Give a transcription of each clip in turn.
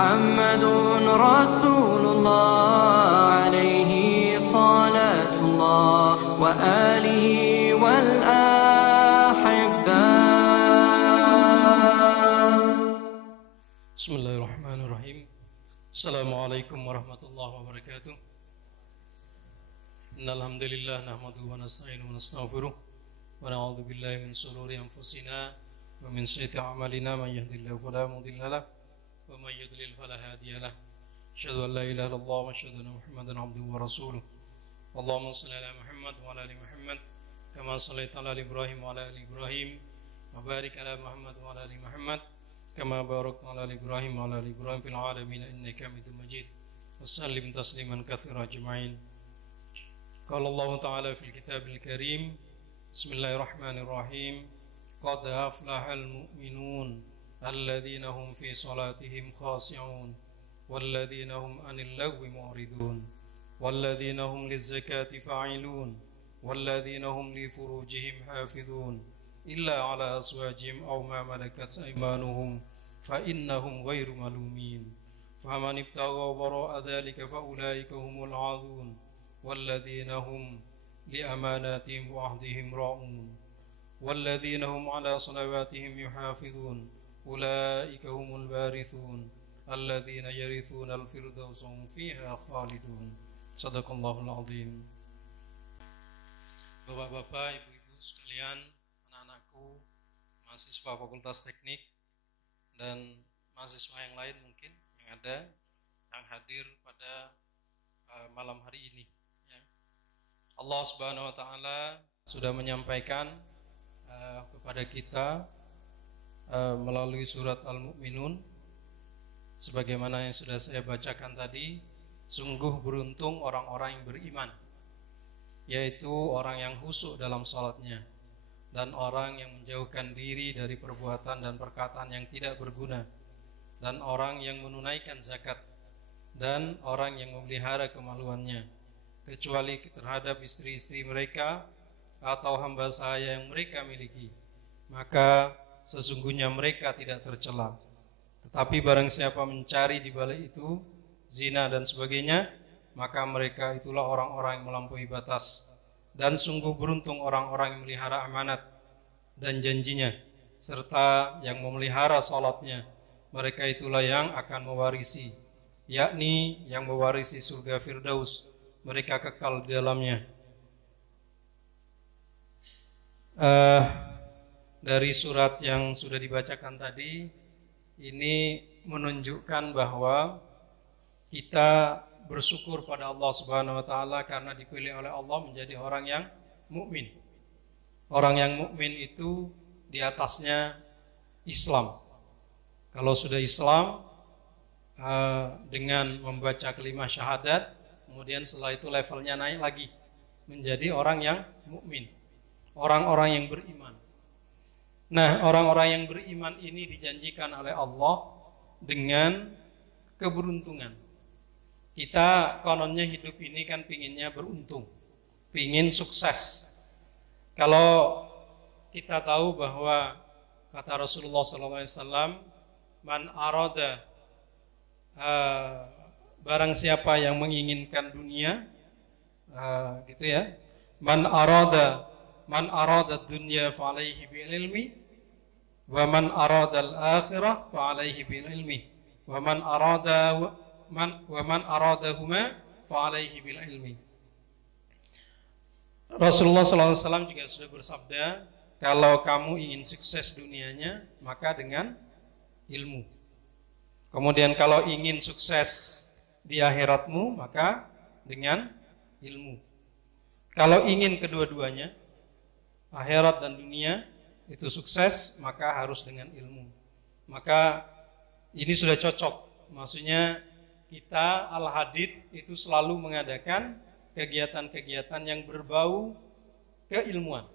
محمد رسول الله عليه صلاة الله وآله والأحبة. بسم الله الرحمن الرحيم. السلام عليكم ورحمة الله وبركاته. إن الحمد لله نحمده ونستعينه ونستغفره ونعوذ بالله من شرور أنفسنا ومن سيئات أعمالنا، من يهد الله فلا مضل له ومن يضلل فلا هادي له. أشهد أن لا إله إلا الله وأشهد أن محمدا عبده ورسوله. اللهم صل على محمد وعلى آل محمد كما صليت على إبراهيم وعلى آل إبراهيم وبارك على محمد وعلى آل محمد كما باركت على إبراهيم وعلى آل إبراهيم في العالمين إنك حميد مجيد. وسلم تسليما كثيرا أجمعين. قال الله تعالى في الكتاب الكريم: بسم الله الرحمن الرحيم. قد أفلح المؤمنون الذين هم في صلاتهم خاشعون والذين هم عن اللغو معرضون والذين هم للزكاة فاعلون والذين هم لفروجهم حافظون إلا على أزواجهم أو ما ملكت أيمانهم فإنهم غير ملومين فمن ابتغى وراء ذلك فأولئك هم العادون والذين هم لأماناتهم وعهدهم راعون والذين هم على صلواتهم يحافظون أولئك هم الوارثون الذين يرثون الفردوس هم فيها خالدون. Sadaqallahul Azim. Bapak-bapak, ibu-ibu sekalian, anak-anakku, mahasiswa Fakultas Teknik dan mahasiswa yang lain mungkin yang hadir pada malam hari ini. Allah Subhanahu wa taala sudah menyampaikan kepada kita melalui surat Al-Mu'minun sebagaimana yang sudah saya bacakan tadi. Sungguh beruntung orang-orang yang beriman, yaitu orang yang khusyuk dalam salatnya dan orang yang menjauhkan diri dari perbuatan dan perkataan yang tidak berguna, dan orang yang menunaikan zakat, dan orang yang memelihara kemaluannya kecuali terhadap istri-istri mereka atau hamba sahaya yang mereka miliki, maka sesungguhnya mereka tidak tercela. Tetapi barang siapa mencari di balik itu zina dan sebagainya, maka mereka itulah orang-orang yang melampaui batas. Dan sungguh beruntung orang-orang yang melihara amanat dan janjinya, serta yang memelihara salatnya. Mereka itulah yang akan mewarisi, yakni yang mewarisi surga Firdaus. Mereka kekal di dalamnya. Dari surat yang sudah dibacakan tadi, ini menunjukkan bahwa kita bersyukur pada Allah Subhanahu wa taala karena dipilih oleh Allah menjadi orang yang mukmin. Orang yang mukmin itu di atasnya Islam. Kalau sudah Islam dengan membaca kalimat syahadat, kemudian setelah itu levelnya naik lagi menjadi orang yang mukmin, orang-orang yang beriman. Nah, orang-orang yang beriman ini dijanjikan oleh Allah dengan keberuntungan. Kita kononnya hidup ini kan pinginnya beruntung, pingin sukses. Kalau kita tahu bahwa kata Rasulullah SAW, man arada, barang siapa yang menginginkan dunia, gitu ya, man arada dunya fa alaihi bil ilmi wa man arada al akhirah fa alaihi bil ilmi wa man aradahuma fa alaihi bil ilmi. Rasulullah SAW juga sudah bersabda, kalau kamu ingin sukses dunianya, maka dengan ilmu. Kemudian kalau ingin sukses di akhiratmu, maka dengan ilmu. Kalau ingin kedua-duanya, akhirat dan dunia itu sukses, maka harus dengan ilmu. Maka ini sudah cocok. Maksudnya kita Al-Hadid itu selalu mengadakan kegiatan-kegiatan yang berbau keilmuan.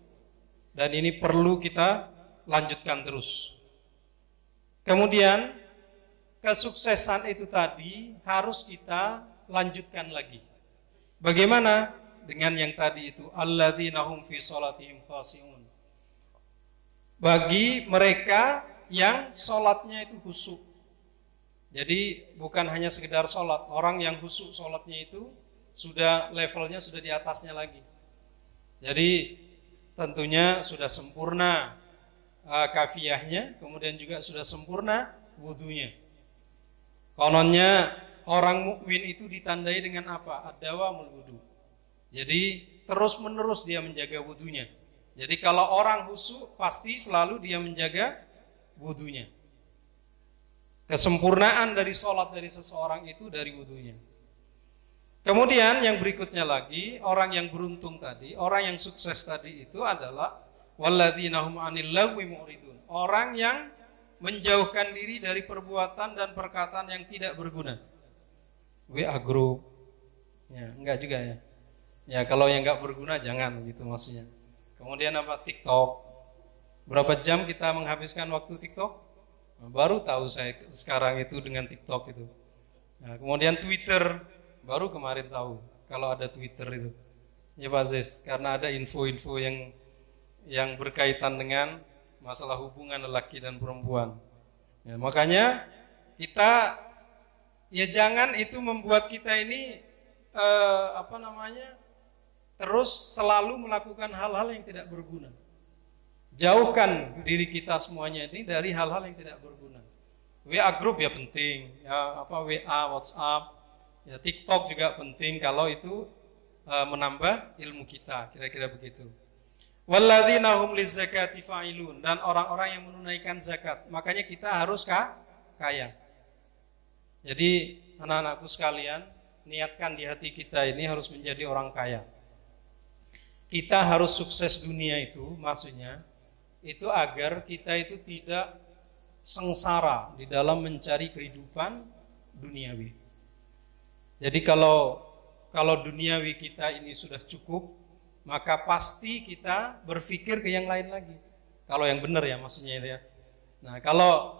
Dan ini perlu kita lanjutkan terus. Kemudian kesuksesan itu tadi harus kita lanjutkan lagi. Bagaimana? Dengan yang tadi itu, alladzina hum fi shalatihim khashi'un. Bagi mereka yang sholatnya itu khusyuk. Jadi bukan hanya sekedar sholat. Orang yang khusyuk sholatnya itu sudah levelnya sudah di atasnya lagi. Jadi tentunya sudah sempurna kafiyahnya, kemudian juga sudah sempurna wudunya. Kononnya orang mukmin itu ditandai dengan apa? Ad-dawamul wudu. Jadi terus menerus dia menjaga wudunya. Jadi kalau orang khusyuk pasti selalu dia menjaga wudunya. Kesempurnaan dari sholat dari seseorang itu dari wudunya. Kemudian yang berikutnya lagi, orang yang beruntung tadi, orang yang sukses tadi itu adalah walladzina hum 'anil lagwi mu'ridun. Orang yang menjauhkan diri dari perbuatan dan perkataan yang tidak berguna. WA group. Ya, enggak juga ya. Ya, kalau yang enggak berguna jangan gitu maksudnya. Kemudian apa? TikTok. Berapa jam kita menghabiskan waktu TikTok? Baru tahu saya sekarang itu dengan TikTok itu. Nah, kemudian Twitter, baru kemarin tahu kalau ada Twitter itu. Ya Pak Aziz, karena ada info-info yang berkaitan dengan masalah hubungan lelaki dan perempuan. Ya, makanya kita ya jangan itu membuat kita ini terus selalu melakukan hal-hal yang tidak berguna. Jauhkan diri kita semuanya ini dari hal-hal yang tidak berguna. WA group ya penting, ya WA, WhatsApp, ya TikTok juga penting kalau itu menambah ilmu kita, kira-kira begitu. Walladzina hum lizzakati fa'ilun, dan orang-orang yang menunaikan zakat. Makanya kita harus kaya. Jadi anak-anakku sekalian, niatkan di hati kita ini harus menjadi orang kaya. Kita harus sukses dunia itu, maksudnya itu agar kita itu tidak sengsara di dalam mencari kehidupan duniawi. Jadi kalau duniawi kita ini sudah cukup, maka pasti kita berpikir ke yang lain lagi. Kalau yang benar ya maksudnya itu ya. Nah, kalau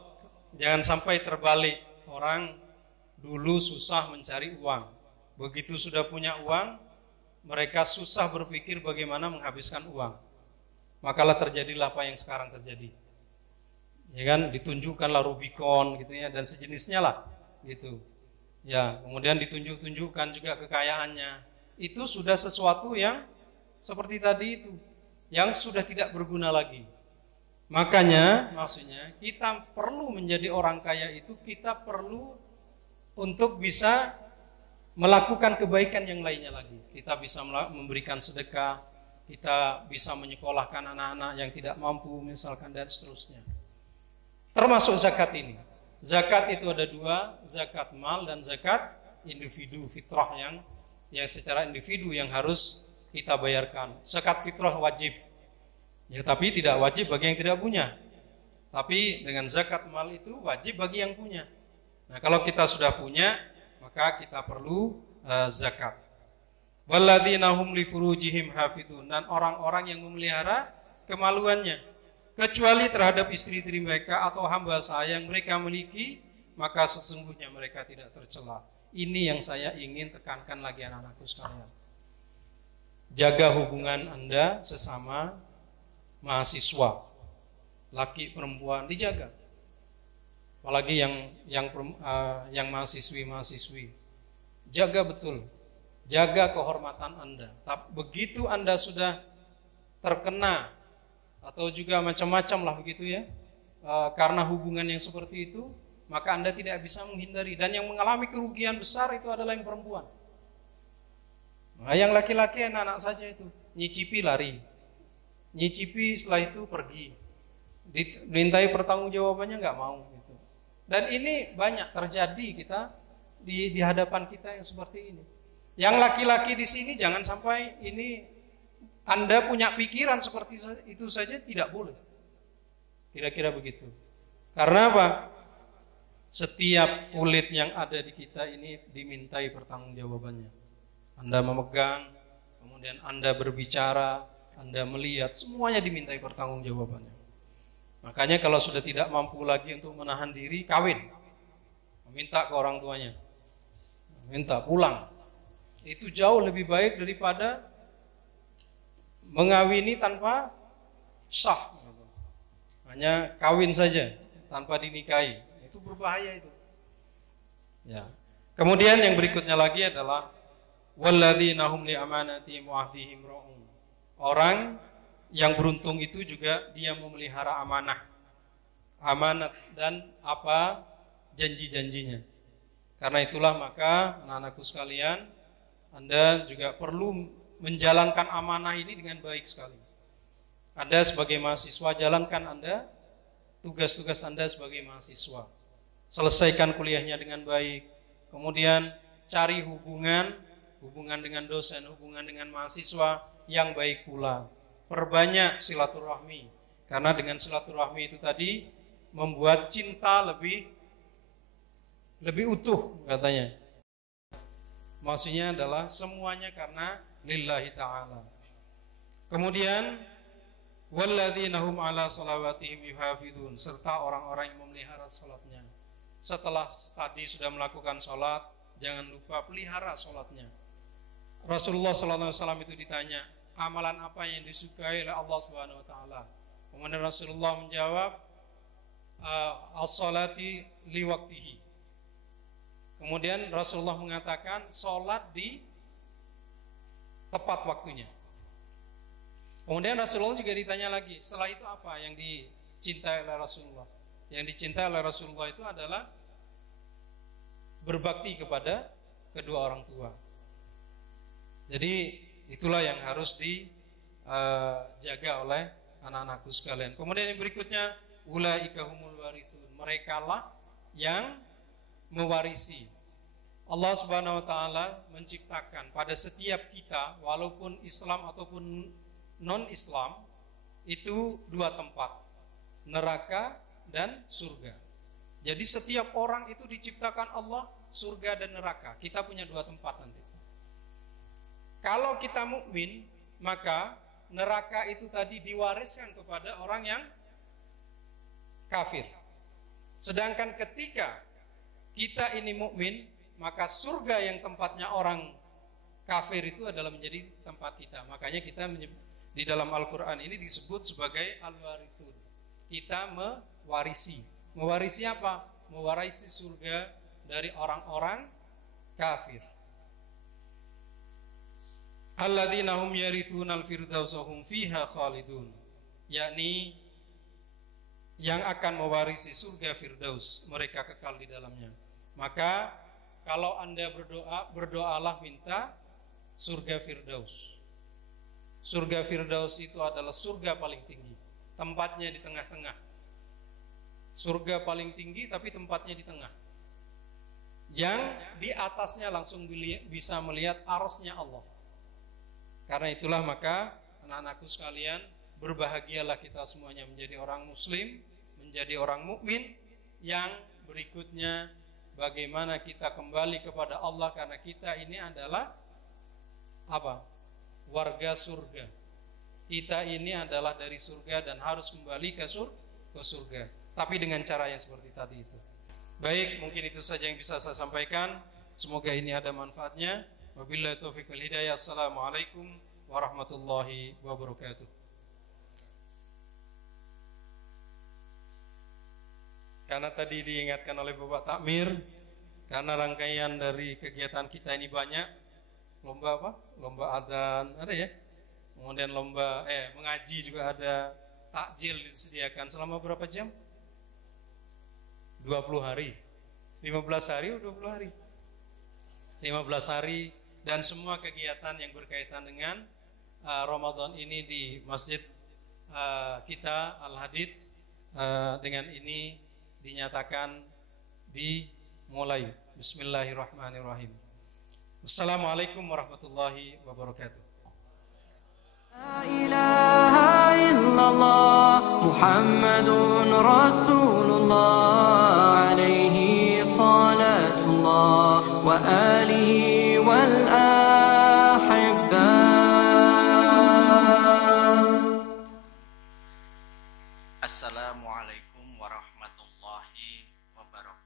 jangan sampai terbalik, orang dulu susah mencari uang. Begitu sudah punya uang, mereka susah berpikir bagaimana menghabiskan uang. Makalah terjadilah apa yang sekarang terjadi. Ya kan, ditunjukkanlah Rubicon gitu ya dan sejenisnya lah gitu. Ya, kemudian ditunjukkan juga kekayaannya. Itu sudah sesuatu yang seperti tadi itu, yang sudah tidak berguna lagi. Makanya maksudnya kita perlu menjadi orang kaya itu, kita perlu untuk bisa melakukan kebaikan yang lainnya lagi. Kita bisa memberikan sedekah, kita bisa menyekolahkan anak-anak yang tidak mampu misalkan dan seterusnya. Termasuk zakat ini. Zakat itu ada dua, zakat mal dan zakat individu fitrah yang secara individu yang harus kita bayarkan. Zakat fitrah wajib. Ya, tapi tidak wajib bagi yang tidak punya. Tapi dengan zakat mal itu wajib bagi yang punya. Nah, kalau kita sudah punya, maka kita perlu zakat. Walladzina hum li furujihim hafidun, dan orang-orang yang memelihara kemaluannya kecuali terhadap istri-istri mereka atau hamba sahaya yang mereka miliki, maka sesungguhnya mereka tidak tercela. Ini yang saya ingin tekankan lagi anak-anakku sekalian. Jaga hubungan Anda sesama mahasiswa, laki perempuan dijaga. Apalagi yang mahasiswi, jaga betul. Jaga kehormatan Anda. Tapi begitu Anda sudah terkena atau juga macam-macam lah begitu ya, karena hubungan yang seperti itu, maka Anda tidak bisa menghindari. Dan yang mengalami kerugian besar itu adalah yang perempuan. Nah, yang laki-laki anak-anak saja itu nyicipi lari, nyicipi setelah itu pergi, dimintai pertanggungjawabannya nggak mau. Gitu. Dan ini banyak terjadi kita di hadapan kita yang seperti ini. Yang laki-laki di sini jangan sampai ini Anda punya pikiran seperti itu saja, tidak boleh. Kira-kira begitu. Karena apa? Setiap kulit yang ada di kita ini dimintai pertanggungjawabannya. Anda memegang, kemudian Anda berbicara, Anda melihat, semuanya dimintai pertanggungjawabannya. Makanya kalau sudah tidak mampu lagi untuk menahan diri, kawin. Meminta ke orang tuanya. Minta pulang. Itu jauh lebih baik daripada mengawini tanpa sah. Hanya kawin saja tanpa dinikahi. Itu berbahaya itu. Ya. Kemudian yang berikutnya lagi adalah walladzina hum li amanatihim wa ahdihim ra'un. Orang yang beruntung itu juga dia memelihara amanah. Amanat dan apa janji-janjinya. Karena itulah maka anak-anakku sekalian, Anda juga perlu menjalankan amanah ini dengan baik sekali. Anda sebagai mahasiswa, jalankan Anda tugas-tugas Anda sebagai mahasiswa. Selesaikan kuliahnya dengan baik. Kemudian cari hubungan dengan dosen, hubungan dengan mahasiswa yang baik pula. Perbanyak silaturahmi. Karena dengan silaturahmi itu tadi membuat cinta lebih utuh katanya. Maksudnya adalah semuanya karena lillahi ta'ala. Kemudian walladzina hum ala salawatihim yuhafidun, serta orang-orang yang memelihara salatnya. Setelah tadi sudah melakukan salat, jangan lupa pelihara salatnya. Rasulullah SAW itu ditanya, amalan apa yang disukai oleh Allah Subhanahu wa taala? Kemudian Rasulullah menjawab, as-salati li waqtihi. Kemudian Rasulullah mengatakan salat di tepat waktunya. Kemudian Rasulullah juga ditanya lagi, setelah itu apa yang dicintai oleh Rasulullah? Yang dicintai oleh Rasulullah itu adalah berbakti kepada kedua orang tua. Jadi itulah yang harus dijaga oleh anak-anakku sekalian. Kemudian yang berikutnya, ulaika humul warithun, merekalah yang mewarisi. Allah Subhanahu wa taala menciptakan pada setiap kita, walaupun Islam ataupun non-Islam, itu dua tempat, neraka dan surga. Jadi setiap orang itu diciptakan Allah surga dan neraka. Kita punya dua tempat nanti. Kalau kita mukmin, maka neraka itu tadi diwariskan kepada orang yang kafir. Sedangkan ketika kita ini mukmin, maka surga yang tempatnya orang kafir itu adalah menjadi tempat kita. Makanya kita di dalam Al-Quran ini disebut sebagai al-warithun. Kita mewarisi. Mewarisi apa? Mewarisi surga dari orang-orang kafir. Alladzina hum yarithunal firdausa hum fiha khalidun. Yakni yang akan mewarisi surga Firdaus, mereka kekal di dalamnya. Maka kalau Anda berdoalah minta surga Firdaus. Surga Firdaus itu adalah surga paling tinggi, tempatnya di tengah-tengah. Surga paling tinggi tapi tempatnya di tengah. Yang di atasnya langsung bisa melihat arsy-nya Allah. Karena itulah maka anak-anakku sekalian, berbahagialah kita semuanya menjadi orang muslim, menjadi orang mukmin. Yang berikutnya, bagaimana kita kembali kepada Allah, karena kita ini adalah apa? Warga surga. Kita ini adalah dari surga dan harus kembali ke surga. Tapi dengan cara yang seperti tadi itu. Baik, mungkin itu saja yang bisa saya sampaikan. Semoga ini ada manfaatnya. Wabillahi taufiq wal hidayah. Assalamualaikum warahmatullahi wabarakatuh. Karena tadi diingatkan oleh Bapak Takmir, karena rangkaian dari kegiatan kita ini banyak. Lomba apa? Lomba adzan ada ya. Kemudian lomba mengaji juga ada. Takjil disediakan selama berapa jam? 20 hari. 15 hari atau 20 hari? 15 hari. Dan semua kegiatan yang berkaitan dengan Ramadan ini di masjid kita Al-Hadid dengan ini dinyatakan dimulai. Bismillahirrahmanirrahim. Assalamualaikum warahmatullahi wabarakatuh. La ilaha illallah Muhammadun Rasulullah alaihi salatullah wa alihi wal ahibba. Assalamualaikum warahmatullahi wabarakatuh.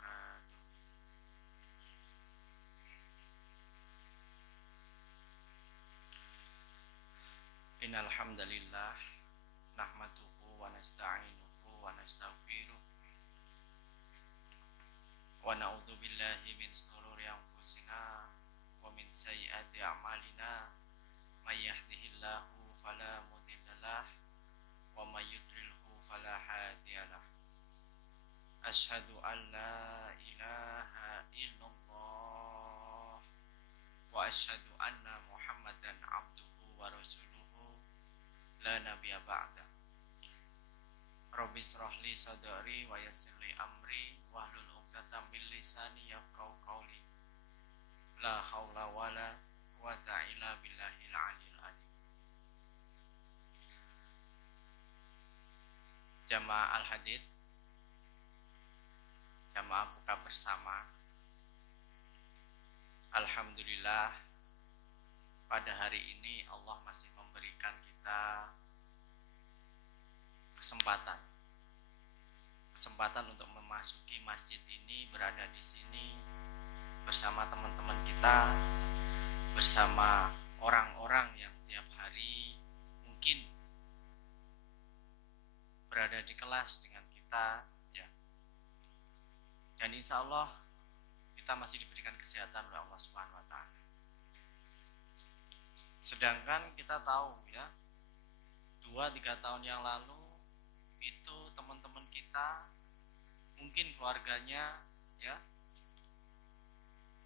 Innal hamdalillah nahmaduhu wa nasta'inuhu wa nastaghfiruh wa na'udzu billahi min shururi anfusina wa min sayyiati a'malina may yahdihillahu fala mudhillalah wa may yudlilhu fala hadiyalah. Asyhadu an la ilaha illallah wa asyhadu anna Muhammadan abduhu wa rasuluhu la nabiyya ba'da. Rabbi shrah li sadri wa yassir li amri wahlul 'uqdatam min lisani yafqahu qawli. La haula wala quwwata illa billahil aliyyil azim. Jamaah Al-Hadid, jamaah buka bersama. Alhamdulillah, pada hari ini Allah masih memberikan kita kesempatan untuk memasuki masjid ini, berada di sini bersama teman-teman kita, bersama orang-orang yang tiap hari mungkin berada di kelas dengan kita, ya. Dan insya Allah kita masih diberikan kesehatan oleh Allah Subhanahu Wa Taala. Sedangkan kita tahu, ya, 2-3 tahun yang lalu itu teman-teman kita, mungkin keluarganya, ya,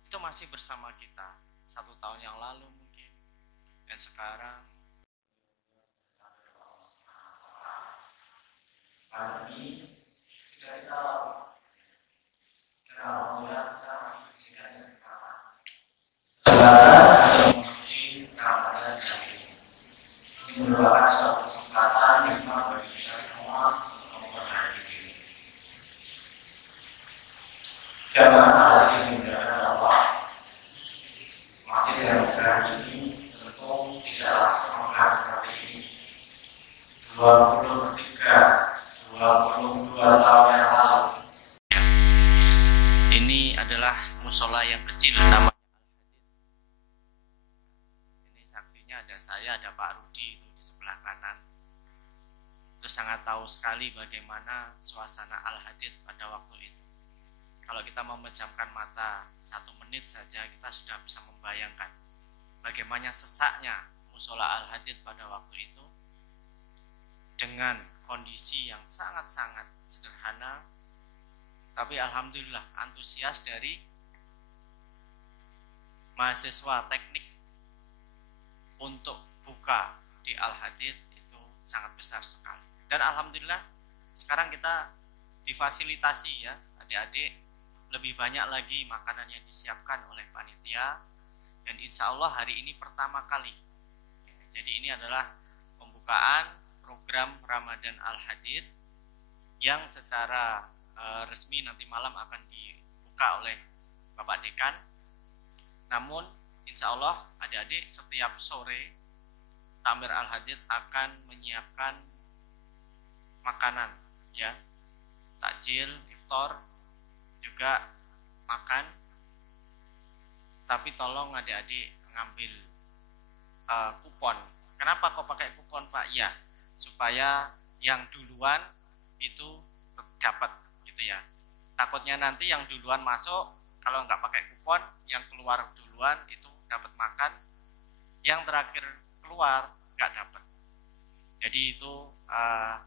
itu masih bersama kita 1 tahun yang lalu mungkin, dan sekarang kami tidak tahu kenapa sekarang ada muslim Ramadan ini merupakan suatu kesempatan yang bagi kita semua untuk memperbaiki diri. Jamaah yang dimuliakan Allah, masjid yang berada ini tentu tidak langsung mengangkat seperti ini. 22 tahun yang lalu. Ini adalah musola yang kecil namanya Al-Hadid. Ini saksinya ada saya, ada Pak Rudi itu di sebelah kanan. Itu sangat tahu sekali bagaimana suasana Al-Hadid pada waktu itu. Kalau kita memejamkan mata 1 menit saja, kita sudah bisa membayangkan bagaimana sesaknya musola Al-Hadid pada waktu itu, dengan kondisi yang sangat-sangat sederhana, tapi alhamdulillah antusias dari mahasiswa teknik untuk buka di Al-Hadid itu sangat besar sekali. Dan alhamdulillah sekarang kita difasilitasi, ya, adik-adik, lebih banyak lagi makanan yang disiapkan oleh panitia, dan insya Allah hari ini pertama kali. Jadi ini adalah pembukaan program Ramadan Al-Hadid yang secara resmi nanti malam akan dibuka oleh Bapak Dekan. Namun insya Allah adik-adik setiap sore Takmir Al-Hadid akan menyiapkan makanan, ya, takjil, iftar, juga makan. Tapi tolong adik-adik ngambil kupon. Kenapa kok pakai kupon, Pak? Ya, supaya yang duluan itu dapat, gitu ya. Takutnya nanti yang duluan masuk, kalau nggak pakai kupon, yang keluar duluan itu dapat makan, yang terakhir keluar nggak dapat. Jadi itu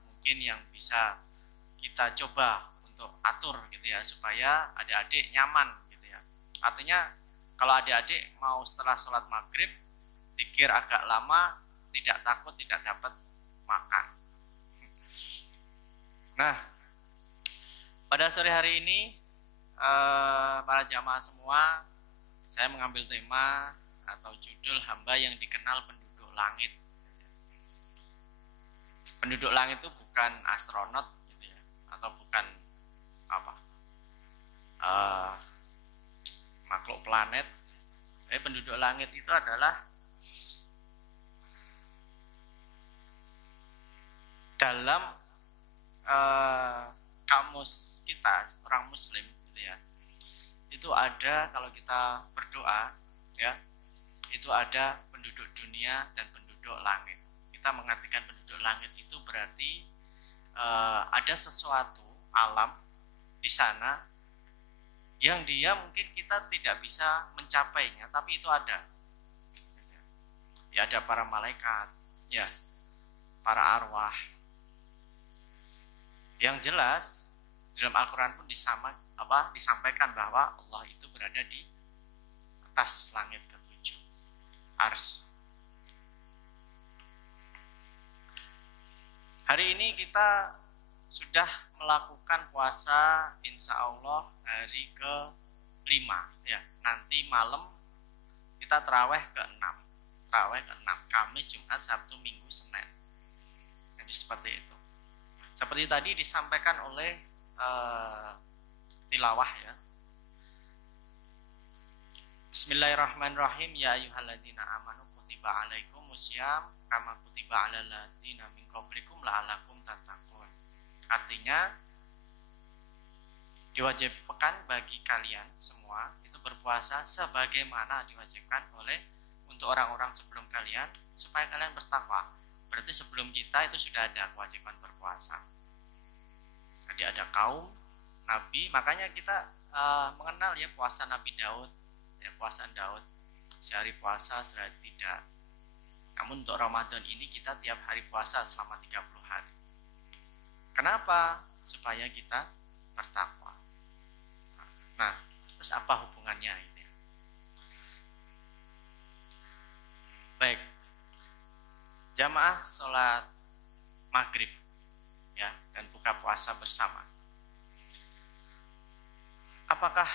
mungkin yang bisa kita coba untuk atur, gitu ya, supaya adik-adik nyaman, gitu ya. Artinya kalau adik-adik mau setelah sholat maghrib pikir agak lama, tidak takut tidak dapat makan. Nah, pada sore hari ini para jamaah semua, saya mengambil tema atau judul hamba yang dikenal penduduk langit. Penduduk langit itu bukan astronot, gitu ya, atau bukan makhluk planet. Penduduk langit itu adalah dalam kamus kita orang Muslim, gitu ya, itu ada, kalau kita berdoa, ya, itu ada penduduk dunia dan penduduk langit. Kita mengartikan penduduk langit itu berarti ada sesuatu alam di sana yang dia mungkin kita tidak bisa mencapainya, tapi itu ada. Ya, ada para malaikat, ya, para arwah. Yang jelas dalam Al-Quran pun disampaikan bahwa Allah itu berada di atas langit ketujuh, Arsy. Hari ini kita sudah melakukan puasa insya Allah hari ke-5 ya. Nanti malam kita terawih ke-6. Kamis, Jumat, Sabtu, Minggu, Senin. Jadi seperti itu. Seperti tadi disampaikan oleh tilawah ya. Bismillahirrahmanirrahim. Ya ayyuhalladzina amanu kutiba alaikumusiyam kama kutiba alal ladzina min qablikum la'allakum tattaqun. Artinya diwajibkan bagi kalian semua itu berpuasa sebagaimana diwajibkan untuk orang-orang sebelum kalian supaya kalian bertakwa. Berarti sebelum kita itu sudah ada kewajiban berpuasa. Jadi ada kaum Nabi, makanya kita mengenal ya puasa Nabi Daud, ya puasa Daud. Sehari puasa, sehari tidak. Namun untuk Ramadan ini kita tiap hari puasa selama 30 hari. Kenapa? Supaya kita bertakwa. Nah, terus apa hubungannya ini? Baik. Jamaah sholat maghrib ya, dan buka puasa bersama. Apakah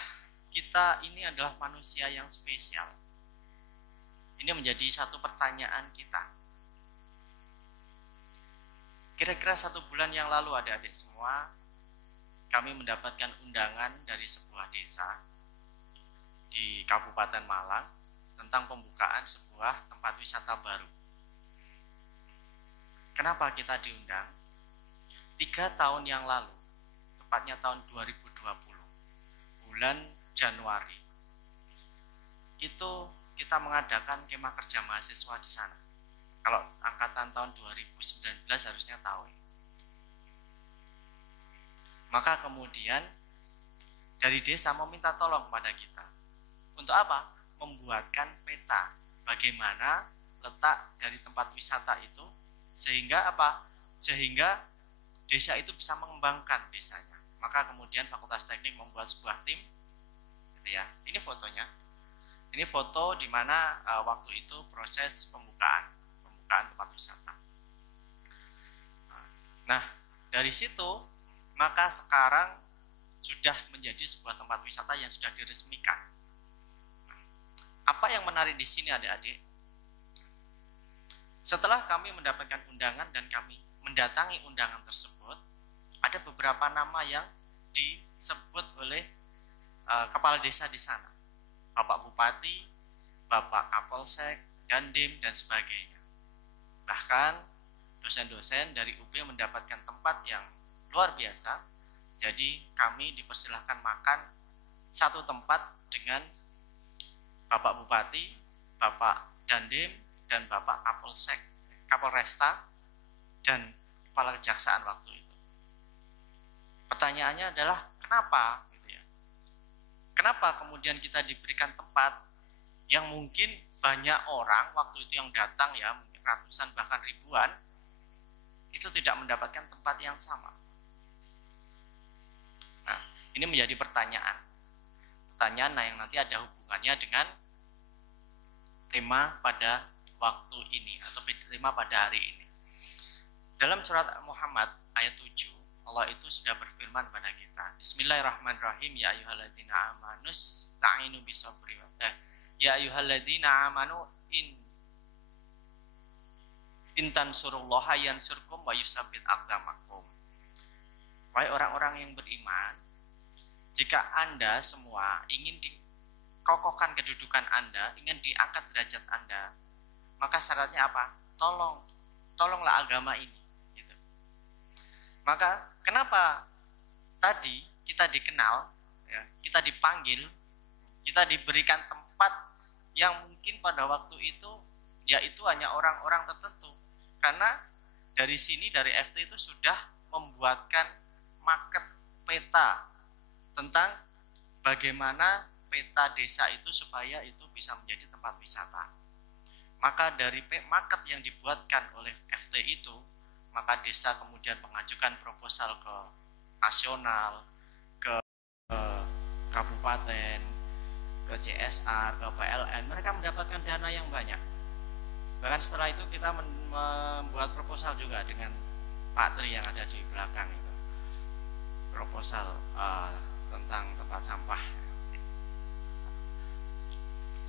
kita ini adalah manusia yang spesial? Ini menjadi satu pertanyaan kita. Kira-kira 1 bulan yang lalu adik-adik semua, kami mendapatkan undangan dari sebuah desa di Kabupaten Malang tentang pembukaan sebuah tempat wisata baru. Kenapa kita diundang? 3 tahun yang lalu, tepatnya tahun 2020, bulan Januari, itu kita mengadakan kemah kerja mahasiswa di sana. Kalau angkatan tahun 2019 harusnya tahu. Maka kemudian dari desa meminta tolong pada kita. Untuk apa? Membuatkan peta bagaimana letak dari tempat wisata itu sehingga apa? Sehingga desa itu bisa mengembangkan desanya. Maka kemudian Fakultas Teknik membuat sebuah tim, gitu ya. Ini fotonya. Ini foto di mana waktu itu proses pembukaan tempat wisata. Nah, dari situ maka sekarang sudah menjadi sebuah tempat wisata yang sudah diresmikan. Apa yang menarik di sini adik-adik? Setelah kami mendapatkan undangan dan kami mendatangi undangan tersebut, ada beberapa nama yang disebut oleh kepala desa di sana. Bapak Bupati, Bapak Kapolsek, Dandim, dan sebagainya. Bahkan dosen-dosen dari UB mendapatkan tempat yang luar biasa. Jadi kami dipersilahkan makan satu tempat dengan Bapak Bupati, Bapak Dandim, dan Bapak Kapolsek, Kapolresta, dan Kepala Kejaksaan waktu itu. Pertanyaannya adalah kenapa? Kenapa kemudian kita diberikan tempat yang mungkin banyak orang waktu itu yang datang ya, mungkin ratusan bahkan ribuan, itu tidak mendapatkan tempat yang sama. Nah, ini menjadi pertanyaan yang nanti ada hubungannya dengan tema pada waktu ini atau tema pada hari ini. Dalam surat Muhammad ayat 7, Allah itu sudah berfirman pada kita. Bismillahirrahmanirrahim. Ya ayyuhalladzina amanu ista'inu bisabri. Ya ayyuhalladzina amanu in tansurullaha yansurkum wa yusabbit aqdamakum. Wahai orang-orang yang beriman, jika Anda semua ingin dikokohkan kedudukan Anda, ingin diangkat derajat Anda, maka syaratnya apa? Tolonglah agama ini. Gitu. Maka kenapa tadi kita dikenal, ya, kita dipanggil, kita diberikan tempat yang mungkin pada waktu itu yaitu hanya orang-orang tertentu, karena dari sini dari FT itu sudah membuatkan market peta tentang bagaimana peta desa itu supaya itu bisa menjadi tempat wisata. Maka dari market yang dibuatkan oleh FT itu, maka desa kemudian mengajukan proposal ke nasional, ke kabupaten, ke CSR, ke PLN. Mereka mendapatkan dana yang banyak. Bahkan setelah itu kita membuat proposal juga dengan Pak Tri yang ada di belakang itu, proposal tentang tempat sampah.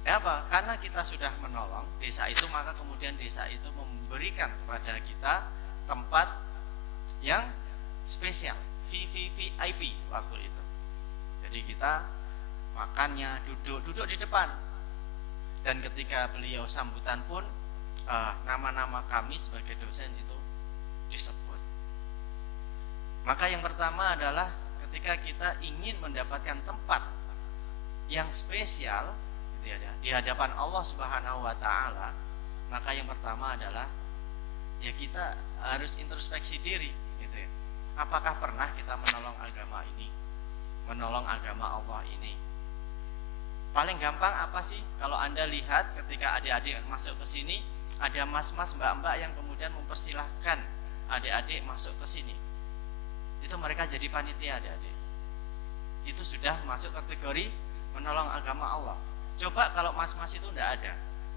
Ya apa? Karena kita sudah menolong desa itu, maka kemudian desa itu memberikan kepada kita tempat yang spesial, VIP waktu itu. Jadi kita makannya duduk di depan. Dan ketika beliau sambutan pun nama-nama kami sebagai dosen itu disebut. Maka yang pertama adalah ketika kita ingin mendapatkan tempat yang spesial gitu ya, di hadapan Allah Subhanahu wa taala, maka yang pertama adalah ya kita harus introspeksi diri gitu ya. Apakah pernah kita menolong agama ini? Menolong agama Allah ini. Paling gampang apa sih kalau Anda lihat ketika adik-adik masuk ke sini, ada mas-mas, mbak-mbak yang kemudian mempersilahkan adik-adik masuk ke sini. Itu mereka jadi panitia adik-adik. Itu sudah masuk kategori menolong agama Allah. Coba kalau mas-mas itu tidak ada,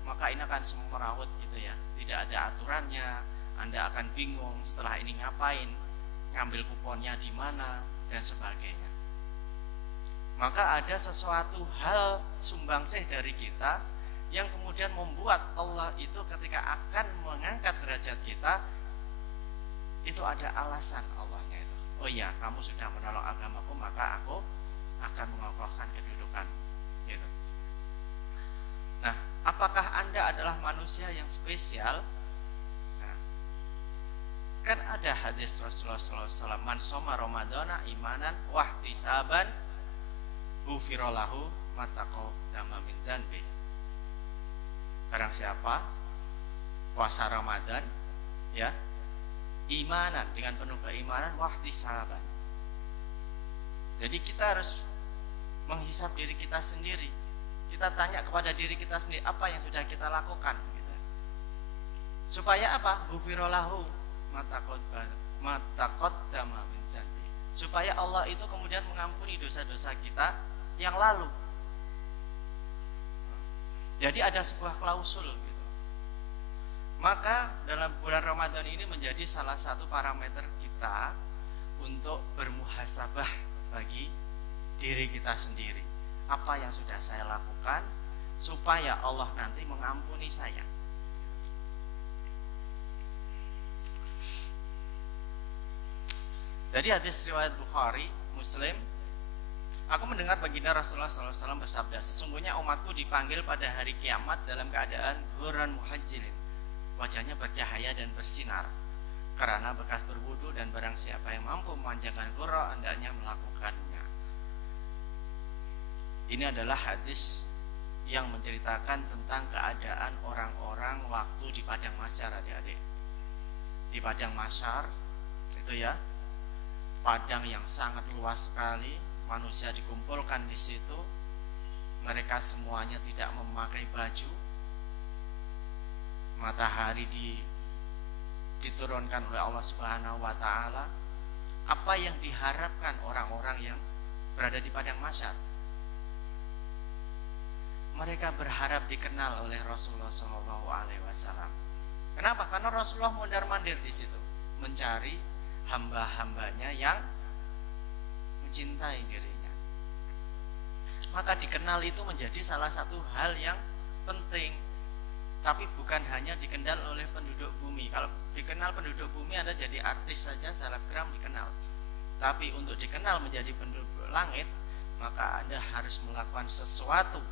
maka ini akan semrawut gitu ya. Tidak ada aturannya, Anda akan bingung setelah ini ngapain, ngambil kuponnya di mana dan sebagainya. Maka ada sesuatu hal sumbangsih dari kita yang kemudian membuat Allah itu ketika akan mengangkat derajat kita, itu ada alasan Allahnya itu. Oh iya, kamu sudah menolong agamaku, maka aku akan mengokohkan kedudukan gitu. Nah, apakah Anda adalah manusia yang spesial? Nah, kan ada hadis Rasulullah SAW, man soma Ramadana imanan wahtisaban ghufirallahu ma taqaddama min dzanbi. Barang siapa puasa Ramadan ya, imanan, dengan penuh keimanan, wahtisaban. Jadi kita harus menghisap diri kita sendiri. Kita tanya kepada diri kita sendiri apa yang sudah kita lakukan gitu. Supaya apa? Ghufirallahu ma taqaddama min dzanbi. Supaya Allah itu kemudian mengampuni dosa-dosa kita yang lalu. Jadi ada sebuah klausul gitu. Maka dalam bulan Ramadan ini menjadi salah satu parameter kita untuk bermuhasabah bagi diri kita sendiri. Apa yang sudah saya lakukan supaya Allah nanti mengampuni saya. Jadi hadis riwayat Bukhari, Muslim, aku mendengar baginda Rasulullah SAW bersabda, sesungguhnya umatku dipanggil pada hari kiamat dalam keadaan ghurran muhajjalin, wajahnya bercahaya dan bersinar, karena bekas berwudu, dan barang siapa yang mampu memanjangkan ghurra hendaknya melakukannya. Ini adalah hadis yang menceritakan tentang keadaan orang-orang waktu di padang mahsyar, adik-adik. Di padang mahsyar itu ya, padang yang sangat luas sekali, manusia dikumpulkan di situ, mereka semuanya tidak memakai baju, matahari diturunkan oleh Allah Subhanahu wa taala. Apa yang diharapkan orang-orang yang berada di padang mahsyar? Mereka berharap dikenal oleh Rasulullah SAW. Kenapa? Karena Rasulullah mondar-mandir di situ, mencari hamba-hambanya yang mencintai dirinya. Maka dikenal itu menjadi salah satu hal yang penting. Tapi bukan hanya dikenal oleh penduduk bumi. Kalau dikenal penduduk bumi, Anda jadi artis saja, selebgram dikenal. Tapi untuk dikenal menjadi penduduk langit, maka Anda harus melakukan sesuatu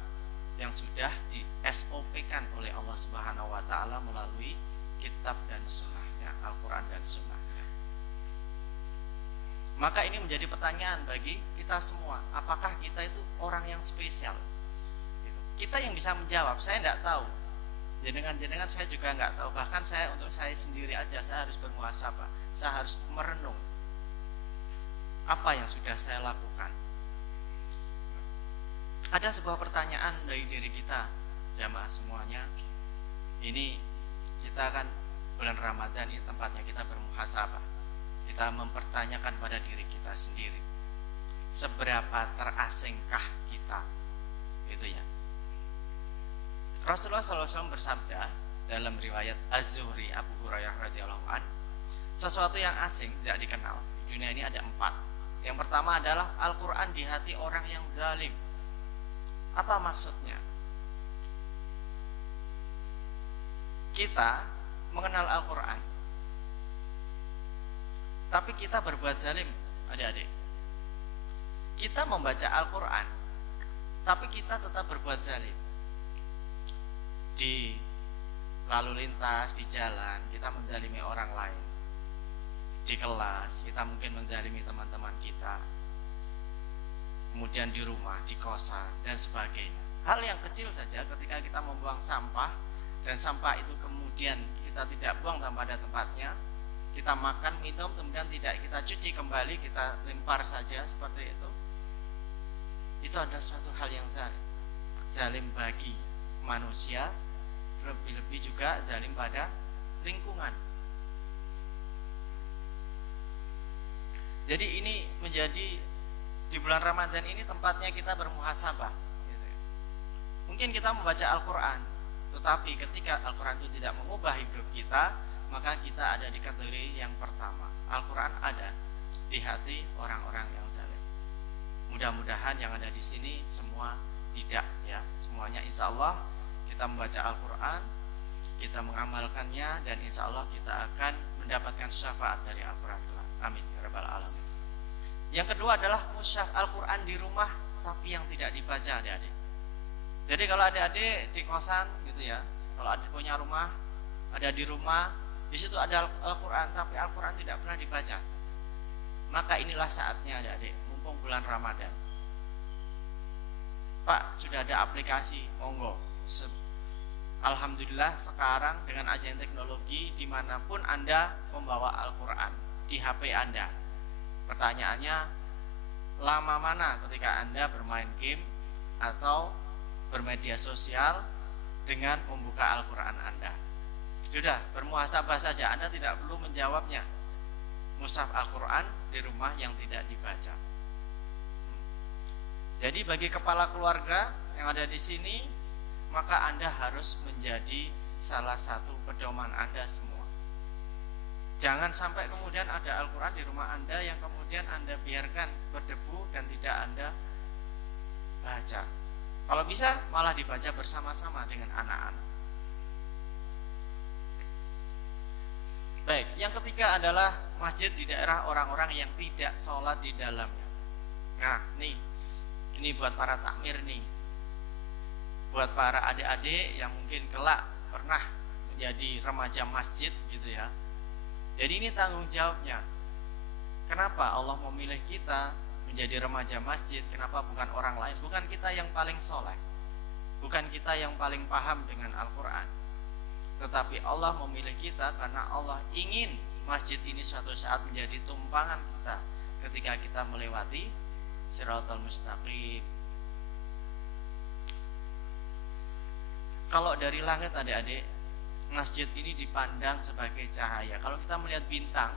yang sudah di SOP-kan oleh Allah Subhanahu wa taala melalui kitab dan sunnahnya, Al-Quran dan sunnahnya. Maka ini menjadi pertanyaan bagi kita semua, apakah kita itu orang yang spesial? Kita yang bisa menjawab, saya tidak tahu. Jenengan saya juga nggak tahu. Bahkan saya, untuk saya sendiri aja, saya harus bermuhasabah, saya harus merenung apa yang sudah saya lakukan. Ada sebuah pertanyaan dari diri kita, jamaah semuanya. Ini kita kan bulan Ramadan, ini tempatnya kita bermuhasabah. Kita mempertanyakan pada diri kita sendiri, seberapa terasingkah kita, gitu ya. Rasulullah SAW bersabda dalam riwayat Az-Zuhri Abu Hurairah radhiyallahu an, sesuatu yang asing tidak dikenal di dunia ini ada 4. Yang pertama adalah Al-Quran di hati orang yang zalim. Apa maksudnya? Kita mengenal Al-Quran, tapi kita berbuat zalim, adik-adik. Kita membaca Al-Quran, tapi kita tetap berbuat zalim. Di lalu lintas, di jalan, kita menzalimi orang lain. Di kelas, kita mungkin menzalimi teman-teman kita. Kemudian di rumah, di kosan, dan sebagainya. Hal yang kecil saja ketika kita membuang sampah, dan sampah itu kemudian kita tidak buang pada tempatnya, kita makan, minum, kemudian tidak kita cuci kembali, kita lempar saja seperti itu. Itu adalah suatu hal yang zalim. Zalim bagi manusia, lebih-lebih juga zalim pada lingkungan. Jadi ini menjadi di bulan Ramadan ini tempatnya kita bermuhasabah, gitu ya. Mungkin kita membaca Al-Quran, tetapi ketika Al-Quran itu tidak mengubah hidup kita, maka kita ada di kategori yang pertama. Al-Quran ada di hati orang-orang yang zalim. Mudah-mudahan yang ada di sini semua tidak, ya. Semuanya insya Allah kita membaca Al-Quran, kita mengamalkannya, dan insya Allah kita akan mendapatkan syafaat dari Al-Quran. Amin ya rabbal alamin. Yang kedua adalah mushaf Al-Quran di rumah, tapi yang tidak dibaca, adik-adik. Jadi kalau adik-adik di kosan, gitu ya, kalau adik punya rumah, ada di rumah, di situ ada Al-Quran, tapi Al-Quran tidak pernah dibaca, maka inilah saatnya, adik-adik, mumpung bulan Ramadan. Pak, sudah ada aplikasi, monggo. Alhamdulillah sekarang dengan ajaran teknologi, dimanapun Anda membawa Al-Quran di HP Anda. Pertanyaannya, lama mana ketika Anda bermain game atau bermedia sosial dengan membuka Al-Quran Anda? Sudah, bermuhasabah saja, Anda tidak perlu menjawabnya. Mushaf Al-Quran di rumah yang tidak dibaca. Jadi bagi kepala keluarga yang ada di sini, maka Anda harus menjadi salah satu pedoman Anda semua. Jangan sampai kemudian ada Al-Quran di rumah Anda yang kemudian Anda biarkan berdebu dan tidak Anda baca. Kalau bisa malah dibaca bersama-sama dengan anak-anak. Baik, yang ketiga adalah masjid di daerah orang-orang yang tidak sholat di dalamnya. Nah, ini buat para takmir nih, buat para adik-adik yang mungkin kelak pernah menjadi remaja masjid, gitu ya. Jadi ini tanggung jawabnya. Kenapa Allah memilih kita menjadi remaja masjid? Kenapa bukan orang lain? Bukan kita yang paling soleh, bukan kita yang paling paham dengan Al-Quran, tetapi Allah memilih kita karena Allah ingin masjid ini suatu saat menjadi tumpangan kita ketika kita melewati Shiratal Mustaqim. Kalau dari langit, adik-adik, masjid ini dipandang sebagai cahaya. Kalau kita melihat bintang,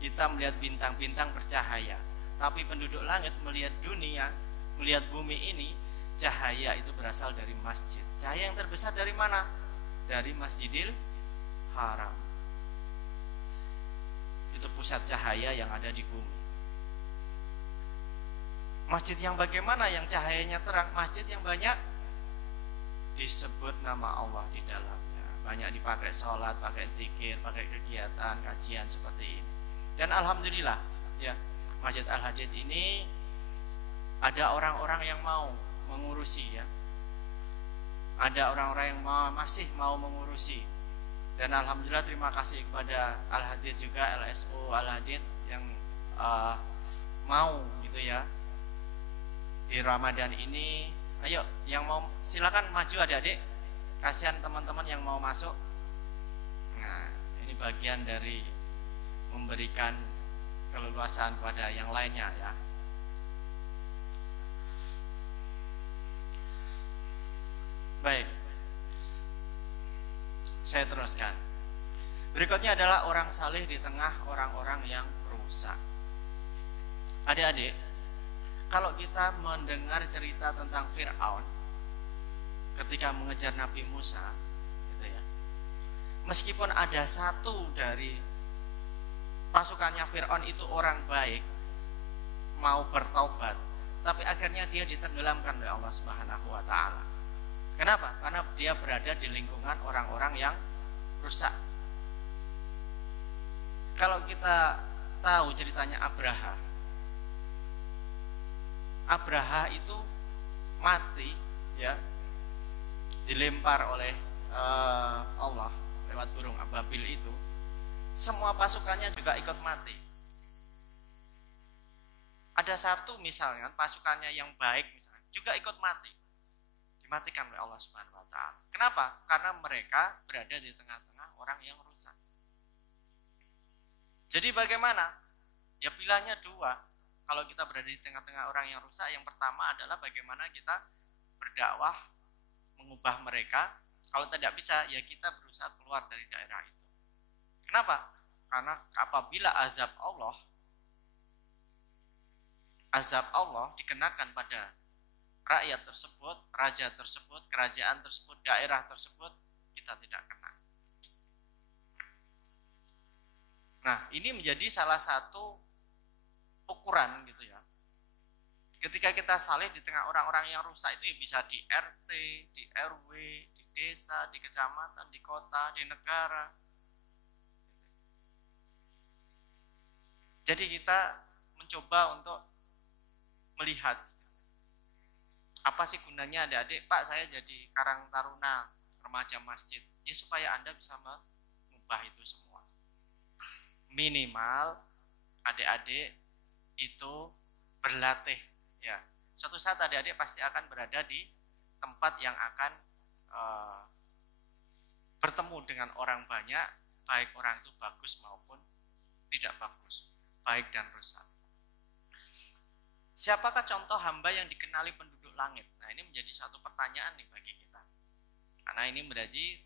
kita melihat bintang-bintang bercahaya. Tapi penduduk langit melihat dunia, melihat bumi ini, cahaya itu berasal dari masjid. Cahaya yang terbesar dari mana? Dari Masjidil Haram. Itu pusat cahaya yang ada di bumi. Masjid yang bagaimana yang cahayanya terang? Masjid yang banyak disebut nama Allah di dalamnya, banyak dipakai sholat, pakai zikir, pakai kegiatan, kajian seperti ini. Dan alhamdulillah, ya, Masjid Al-Hadid ini ada orang-orang yang mau mengurusi, ya. Ada orang-orang yang masih mau mengurusi. Dan alhamdulillah terima kasih kepada Al-Hadid juga, LSO Al-Hadid yang mau, gitu ya, di Ramadan ini. Ayo, yang mau silakan maju adik-adik. Kasihan teman-teman yang mau masuk. Nah, ini bagian dari memberikan keleluasaan pada yang lainnya, ya. Baik, saya teruskan. Berikutnya adalah orang saleh di tengah orang-orang yang rusak. Adik-adik, kalau kita mendengar cerita tentang Fir'aun ketika mengejar Nabi Musa, gitu ya, meskipun ada satu dari pasukannya Fir'aun itu orang baik, mau bertaubat, tapi akhirnya dia ditenggelamkan oleh Allah Subhanahu wa Ta'ala. Kenapa? Karena dia berada di lingkungan orang-orang yang rusak. Kalau kita tahu ceritanya Abraha itu mati, ya, dilempar oleh Allah lewat burung ababil itu. Semua pasukannya juga ikut mati. Ada satu misalnya pasukannya yang baik misalnya juga ikut mati, dimatikan oleh Allah Subhanahu wa Ta'ala. Kenapa? Karena mereka berada di tengah-tengah orang yang rusak. Jadi bagaimana? Ya pilihannya dua. Kalau kita berada di tengah-tengah orang yang rusak, yang pertama adalah bagaimana kita berdakwah, mengubah mereka. Kalau tidak bisa, ya kita berusaha keluar dari daerah itu. Kenapa? Karena apabila azab Allah dikenakan pada rakyat tersebut, raja tersebut, kerajaan tersebut, daerah tersebut, kita tidak kena. Nah, ini menjadi salah satu ukuran gitu ya. Ketika kita saleh di tengah orang-orang yang rusak itu ya bisa di RT, di RW, di desa, di kecamatan, di kota, di negara. Jadi kita mencoba untuk melihat apa sih gunanya adik-adik. Pak, saya jadi Karang Taruna remaja masjid. Ya supaya Anda bisa mengubah itu semua. Minimal adik-adik itu berlatih, ya. Suatu saat adik-adik pasti akan berada di tempat yang akan bertemu dengan orang banyak, baik orang itu bagus maupun tidak bagus, baik dan rusak. Siapakah contoh hamba yang dikenali penduduk langit? Nah, ini menjadi suatu pertanyaan nih bagi kita, karena ini menjadi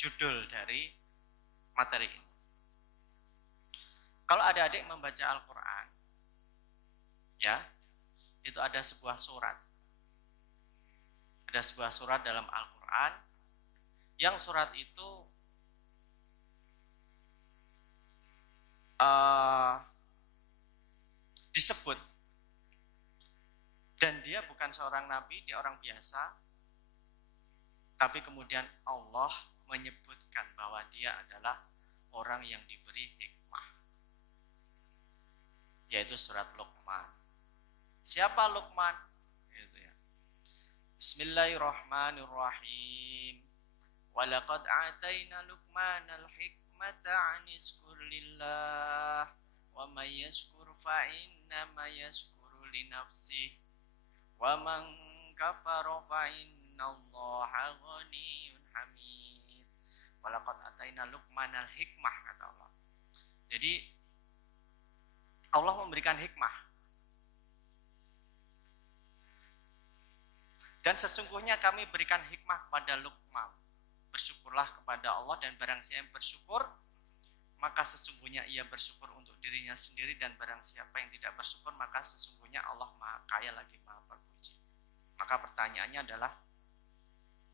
judul dari materi ini. Kalau adik-adik membaca Al-Quran, ya, itu ada sebuah surat. Ada sebuah surat dalam Al-Quran, yang surat itu disebut, dan dia bukan seorang nabi, dia orang biasa, tapi kemudian Allah menyebutkan bahwa dia adalah orang yang diberi hikmah, yaitu surat Luqman. Siapa Luqman? Itu ya. Bismillahirrahmanirrahim. Walaqad a'tayna Luqmanal hikmata 'an yashkur lillah wa may yashkur fa innama yashkuru li nafsihi wa man kafara fa innallaha ghaniyyun hamid. Walaqad a'tayna Luqmanal hikmah, kata Allah. Jadi Allah memberikan hikmah. Dan sesungguhnya kami berikan hikmah kepada Luqman. Bersyukurlah kepada Allah, dan barang siapa yang bersyukur, maka sesungguhnya ia bersyukur untuk dirinya sendiri, dan barang siapa yang tidak bersyukur, maka sesungguhnya Allah Maha Kaya lagi Maha Terpuji. Maka pertanyaannya adalah,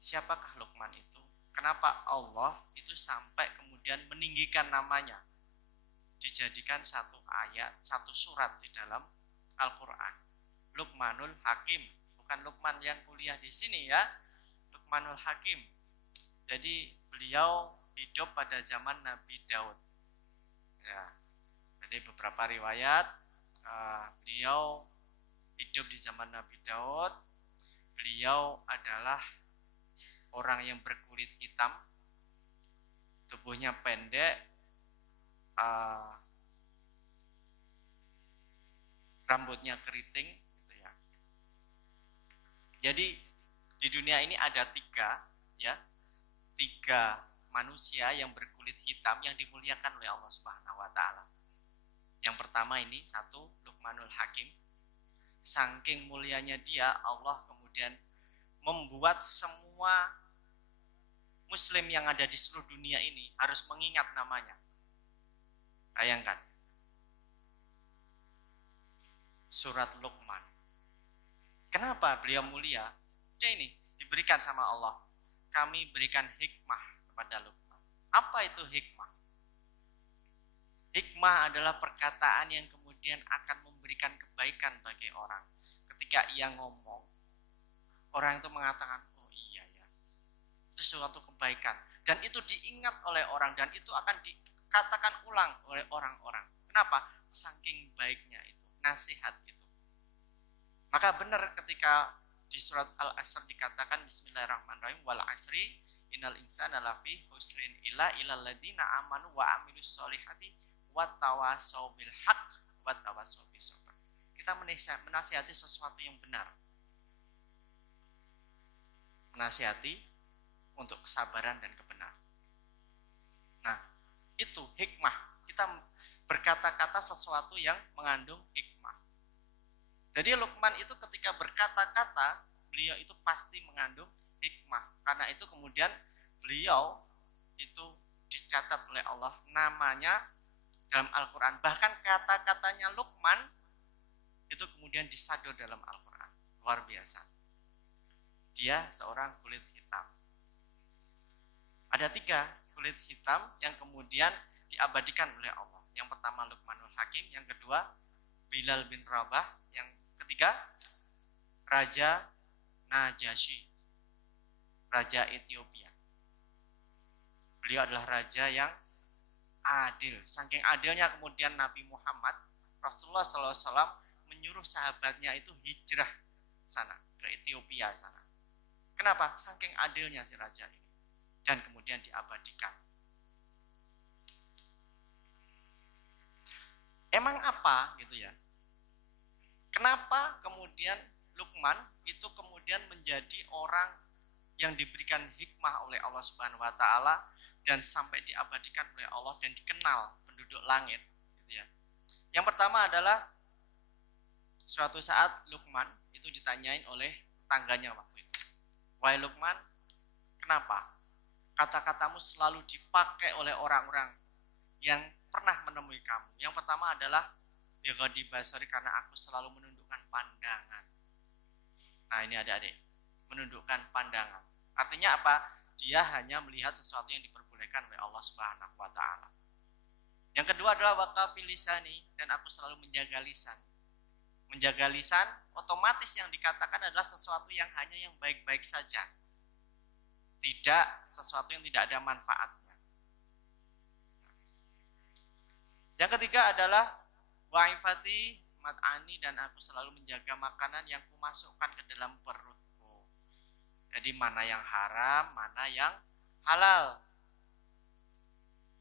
siapakah Luqman itu? Kenapa Allah itu sampai kemudian meninggikan namanya, dijadikan satu ayat, satu surat di dalam Al-Quran? Luqmanul Hakim, bukan Luqman yang kuliah di sini ya, Luqmanul Hakim. Jadi beliau hidup pada zaman Nabi Daud. Ya, jadi beberapa riwayat beliau hidup di zaman Nabi Daud. Beliau adalah orang yang berkulit hitam, tubuhnya pendek, rambutnya keriting, gitu ya. Jadi di dunia ini ada tiga manusia yang berkulit hitam yang dimuliakan oleh Allah Subhanahu wa Ta'ala. Yang pertama ini satu, Luqmanul Hakim. Saking mulianya dia, Allah kemudian membuat semua muslim yang ada di seluruh dunia ini harus mengingat namanya. Bayangkan. Surat Luqman. Kenapa beliau mulia? Dia ini diberikan sama Allah. Kami berikan hikmah kepada Luqman. Apa itu hikmah? Hikmah adalah perkataan yang kemudian akan memberikan kebaikan bagi orang. Ketika ia ngomong, orang itu mengatakan, oh iya ya, itu suatu kebaikan. Dan itu diingat oleh orang, dan itu akan dikatakan ulang oleh orang-orang. Kenapa? Saking baiknya itu, nasihat itu. Maka benar ketika di surat Al-Asr dikatakan Bismillahirrahmanirrahim, wal asri innal insana lafi husrin illa ladzina amanu wa amilus solihati wattawasau bil haq wattawasau bis sabr. Kita menasihati sesuatu yang benar. Menasihati untuk kesabaran dan kebenaran. Nah, itu hikmah. Kita berkata-kata sesuatu yang mengandung hikmah. Jadi Luqman itu ketika berkata-kata, beliau itu pasti mengandung hikmah. Karena itu kemudian beliau itu dicatat oleh Allah namanya dalam Al-Quran. Bahkan kata-katanya Luqman itu kemudian disador dalam Al-Quran. Luar biasa. Dia seorang kulit hitam. Ada 3 kulit hitam yang kemudian diabadikan oleh Allah. Yang pertama Luqmanul Hakim, yang kedua Bilal bin Rabah, yang ketiga Raja Najasyi, Raja Ethiopia. Beliau adalah raja yang adil. Saking adilnya kemudian Nabi Muhammad Rasulullah SAW menyuruh sahabatnya itu hijrah sana ke Ethiopia sana. Kenapa? Saking adilnya si raja ini. Dan kemudian diabadikan. Emang apa gitu ya? Kenapa kemudian Luqman itu kemudian menjadi orang yang diberikan hikmah oleh Allah Subhanahu wa taala dan sampai diabadikan oleh Allah dan dikenal penduduk langit gitu ya. Yang pertama adalah suatu saat Luqman itu ditanyain oleh tangganya waktu itu. Wahai Luqman, kenapa kata-katamu selalu dipakai oleh orang-orang yang pernah menemui kamu? Yang pertama adalah bighaddi basari, karena aku selalu menundukkan pandangan. Nah ini adik-adik, menundukkan pandangan. Artinya apa? Dia hanya melihat sesuatu yang diperbolehkan oleh Allah Subhanahu wa taala. Yang kedua adalah waqafil lisani, dan aku selalu menjaga lisan. Menjaga lisan otomatis yang dikatakan adalah sesuatu yang hanya yang baik-baik saja. Tidak sesuatu yang tidak ada manfaatnya. Yang ketiga adalah wa'ifati mat'ani, dan aku selalu menjaga makanan yang kumasukkan ke dalam perutku. Jadi mana yang haram, mana yang halal.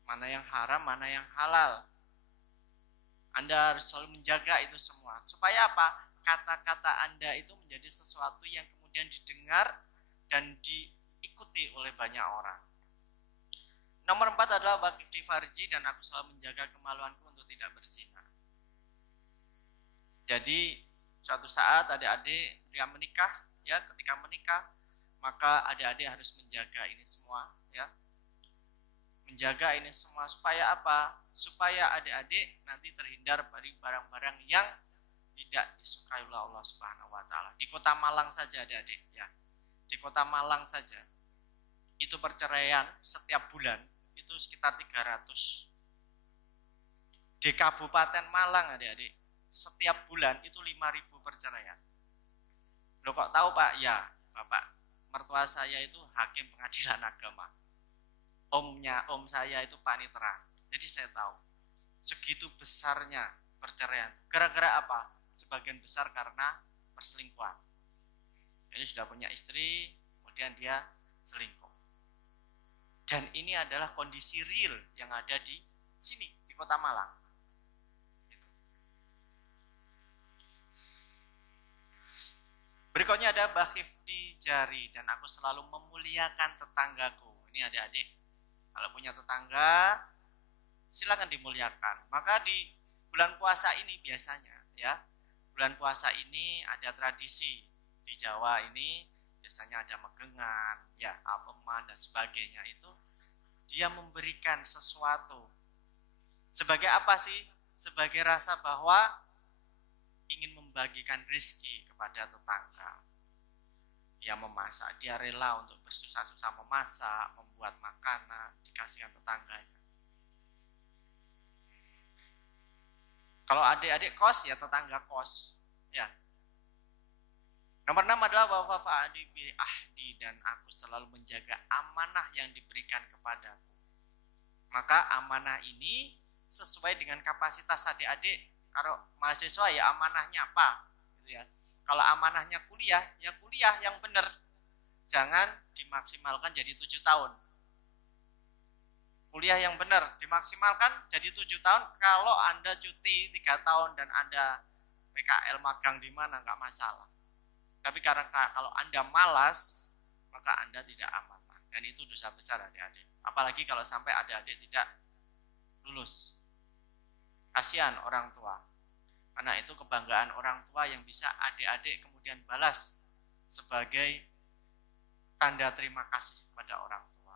Mana yang haram, mana yang halal. Anda harus selalu menjaga itu semua. Supaya apa? Kata-kata Anda itu menjadi sesuatu yang kemudian didengar dan diikuti oleh banyak orang. Nomor 4 adalah waqfi farji, dan aku selalu menjaga kemaluanku untuk tidak berzina. Jadi suatu saat adik-adik yang menikah, ya ketika menikah, maka adik-adik harus menjaga ini semua, ya. Menjaga ini semua supaya apa? Supaya adik-adik nanti terhindar dari barang-barang yang tidak disukai oleh Allah Subhanahu wa taala. Di Kota Malang saja adik-adik, ya. Di Kota Malang saja itu perceraian setiap bulan itu sekitar 300. Di Kabupaten Malang adik-adik setiap bulan itu 5.000 perceraian. Loh kok tahu Pak? Ya, Bapak mertua saya itu hakim pengadilan agama. Om saya itu panitera. Jadi saya tahu segitu besarnya perceraian. Gara-gara apa? Sebagian besar karena perselingkuhan. Jadi sudah punya istri, kemudian dia selingkuh. Dan ini adalah kondisi real yang ada di sini, di Kota Malang. Berikutnya ada bakhif di jari, dan aku selalu memuliakan tetanggaku. Ini adik-adik, kalau punya tetangga silakan dimuliakan. Maka di bulan puasa ini biasanya, ya, bulan puasa ini ada tradisi di Jawa ini, biasanya ada megengan, ya, apeman dan sebagainya, itu dia memberikan sesuatu. Sebagai apa sih? Sebagai rasa bahwa ingin membagikan rezeki kepada tetangga. Dia memasak, dia rela untuk bersusah-susah memasak, membuat makanan, dikasihkan tetangganya. Kalau adik-adik kos, ya tetangga kos, ya. Nomor 6 adalah bahwa fa'adi bi ahdi, dan aku selalu menjaga amanah yang diberikan kepadaku. Maka amanah ini sesuai dengan kapasitas adik-adik. Kalau mahasiswa ya amanahnya apa? Gitu ya. Kalau amanahnya kuliah, ya kuliah yang benar. Jangan dimaksimalkan jadi 7 tahun. Kuliah yang benar dimaksimalkan jadi 7 tahun. Kalau Anda cuti 3 tahun dan Anda PKL magang di mana, nggak masalah. Tapi karena kalau Anda malas, maka Anda tidak amanah. Dan itu dosa besar adik-adik. Apalagi kalau sampai adik-adik tidak lulus. Kasihan orang tua. Karena itu kebanggaan orang tua yang bisa adik-adik kemudian balas sebagai tanda terima kasih kepada orang tua.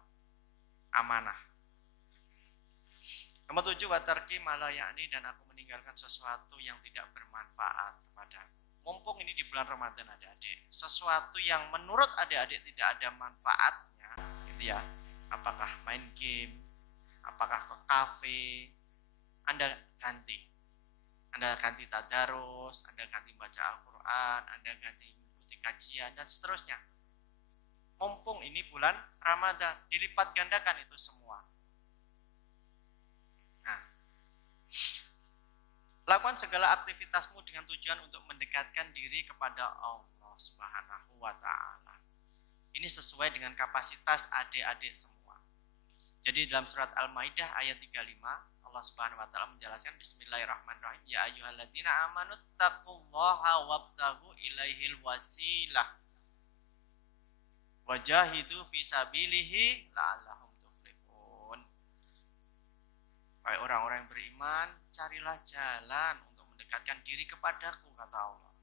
Amanah. Nomor 7, watarki malayani, dan aku meninggalkan sesuatu yang tidak bermanfaat kepadaku. Mumpung ini di bulan Ramadan adik-adik, sesuatu yang menurut adik-adik tidak ada manfaatnya, gitu ya. Apakah main game, apakah ke kafe, Anda ganti. Anda ganti tadarus, Anda ganti baca Al-Quran, Anda ganti mengikuti kajian, dan seterusnya. Mumpung ini bulan Ramadan, dilipat gandakan itu semua. Nah, lakukan segala aktivitasmu dengan tujuan untuk mendekatkan diri kepada Allah Subhanahu wa Ta'ala. Ini sesuai dengan kapasitas adik-adik semua. Jadi dalam surat Al-Maidah ayat 35, Allah Subhanahu wa Ta'ala menjelaskan, bismillahirrahmanirrahim, ya ayyuhalladzina amanu taqullaha wabtaghu ilaihil wasilah wajahidu fisabilihi la'allahum tuflihun. Wahai orang-orang yang beriman, carilah jalan untuk mendekatkan diri kepadaku, kata Allah.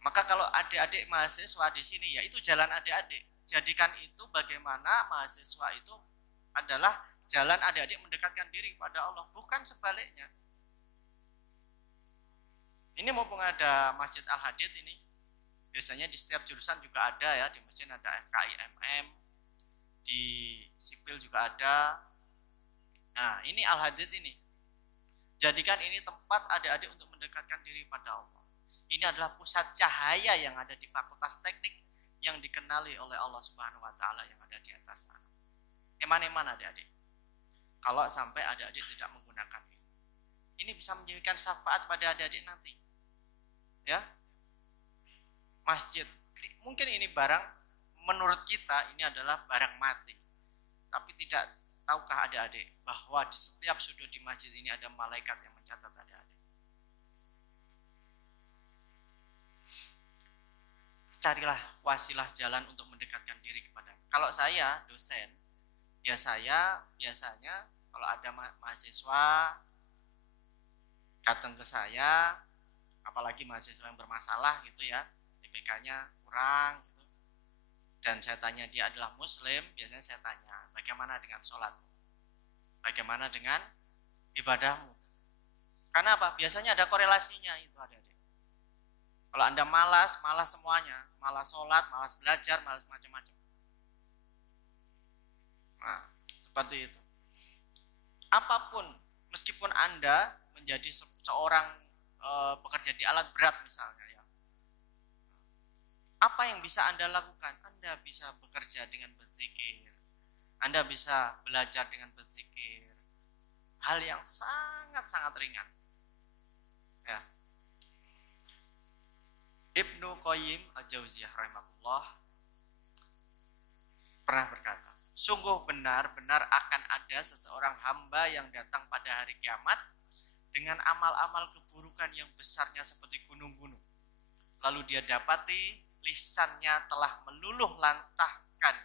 Maka kalau adik-adik mahasiswa di sini, ya itu jalan adik-adik. Jadikan itu bagaimana mahasiswa itu adalah jalan adik-adik mendekatkan diri kepada Allah, bukan sebaliknya. Ini mumpung ada Masjid Al-Hadid ini, biasanya di setiap jurusan juga ada ya, di mesin ada FKIMM, di sipil juga ada. Nah, ini Al-Hadid ini. Jadikan ini tempat adik-adik untuk mendekatkan diri pada Allah. Ini adalah pusat cahaya yang ada di Fakultas Teknik yang dikenali oleh Allah Subhanahu wa Ta'ala yang ada di atas sana. Eman-eman adik-adik. Kalau sampai adik-adik tidak menggunakan ini bisa menjadikan syafaat pada adik-adik nanti. Ya. Masjid. Mungkin ini barang menurut kita ini adalah barang mati. Tapi tidak tahukah adik-adik bahwa di setiap sudut di masjid ini ada malaikat yang mencatat adik-adik. Carilah wasilah jalan untuk mendekatkan diri kepada. Kalau saya dosen, ya saya biasanya kalau ada mahasiswa datang ke saya, apalagi mahasiswa yang bermasalah gitu ya, IPK-nya kurang gitu, dan saya tanya dia adalah muslim, biasanya saya tanya bagaimana dengan sholatmu, bagaimana dengan ibadahmu. Karena apa? Biasanya ada korelasinya itu adik-adik. Kalau Anda malas semuanya, malas sholat, malas belajar, malas macam-macam. Nah, seperti itu. Apapun, meskipun Anda menjadi seorang bekerja di alat berat misalnya ya, apa yang bisa Anda lakukan? Anda bisa bekerja dengan berzikir, Anda bisa belajar dengan berzikir, hal yang sangat-sangat ringan ya. Ibnu Qayyim Al-Jauziyah rahimahullah pernah berkata, sungguh benar-benar akan ada seseorang hamba yang datang pada hari kiamat dengan amal-amal keburukan yang besarnya seperti gunung-gunung. Lalu dia dapati lisannya telah meluluh lantahkan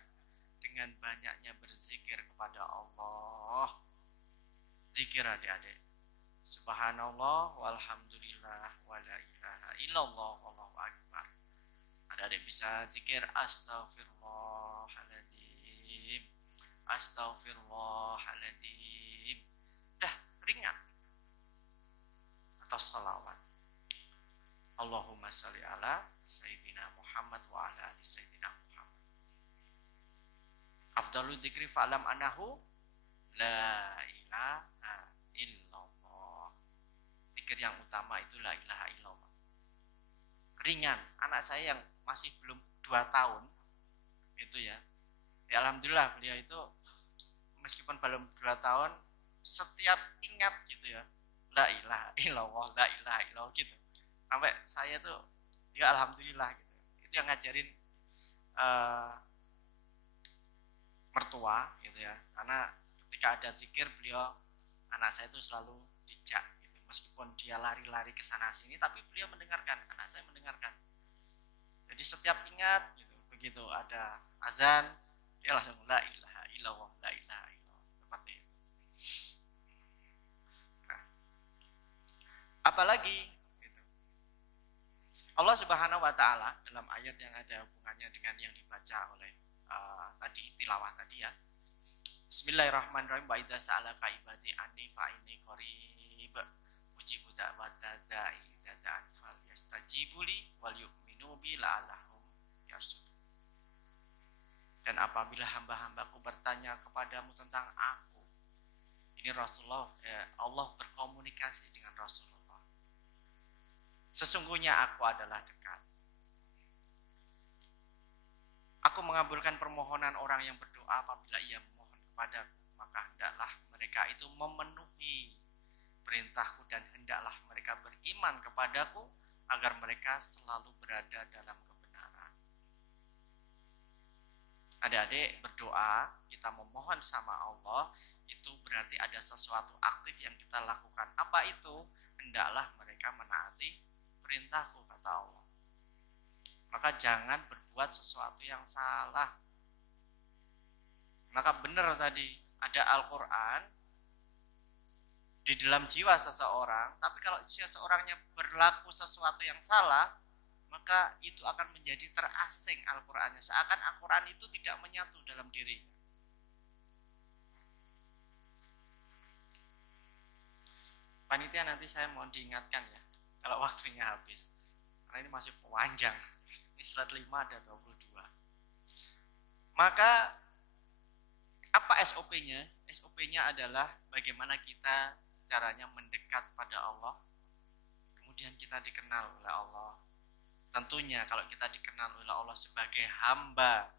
dengan banyaknya berzikir kepada Allah. Zikir adik-adik. Subhanallah walhamdulillah wa la ilaha illallah wallahu akbar. Adik-adik bisa zikir astagfirullahaladzim, astagfirullahaladzim. Dah ringan. Atau salawat. Allahumma sholli ala Sayyidina Muhammad wa ala ali Sayyidina Muhammad. Afdalul dzikri fa'lam annahu la ilaha illallah. Zikir yang utama itu la ilaha illallah. Ringan. Anak saya yang masih belum 2 tahun itu ya. Ya alhamdulillah beliau itu meskipun belum 2 tahun setiap ingat gitu ya. La ilaha illallah, la ilaha illallah gitu. Sampai saya tuh ya alhamdulillah gitu. Itu yang ngajarin mertua gitu ya. Karena ketika ada zikir beliau, anak saya itu selalu dijak gitu. Meskipun dia lari-lari ke sana sini tapi beliau mendengarkan, anak saya mendengarkan. Jadi setiap ingat gitu, begitu ada azan dia langsung la ilaha illallah, la ilaha illallah, seperti itu. Nah, apalagi gitu. Allah Subhanahu wa taala dalam ayat yang ada hubungannya dengan yang dibaca oleh tadi tilawah tadi ya. Bismillahirrahmanirrahim. Wa idza sa'alaka ibadi anni fa inni qarib ujibu da'wata da'i idza da'an falyastajibu li wal yu'minu bi la'allahum yarshudun. Dan apabila hamba-hambaku bertanya kepadamu tentang aku, ini Rasulullah, Allah berkomunikasi dengan Rasulullah. Sesungguhnya aku adalah dekat. Aku mengabulkan permohonan orang yang berdoa apabila ia memohon kepadaku, maka hendaklah mereka itu memenuhi perintahku dan hendaklah mereka beriman kepadaku agar mereka selalu berada dalam kebenaran. Adik-adik berdoa, kita memohon sama Allah, itu berarti ada sesuatu aktif yang kita lakukan. Apa itu? Hendaklah mereka menaati perintahku, kata Allah. Maka jangan berbuat sesuatu yang salah. Maka benar tadi ada Al-Quran di dalam jiwa seseorang, tapi kalau seseorangnya berlaku sesuatu yang salah, maka itu akan menjadi terasing Al-Qurannya. Seakan Al-Quran itu tidak menyatu dalam dirinya. Panitia nanti saya mohon diingatkan ya, kalau waktunya habis. Karena ini masih panjang. Ini slide 5 ada 22. Maka apa SOP-nya? SOP-nya adalah bagaimana kita caranya mendekat pada Allah. Kemudian kita dikenal oleh Allah. Tentunya kalau kita dikenal oleh Allah sebagai hamba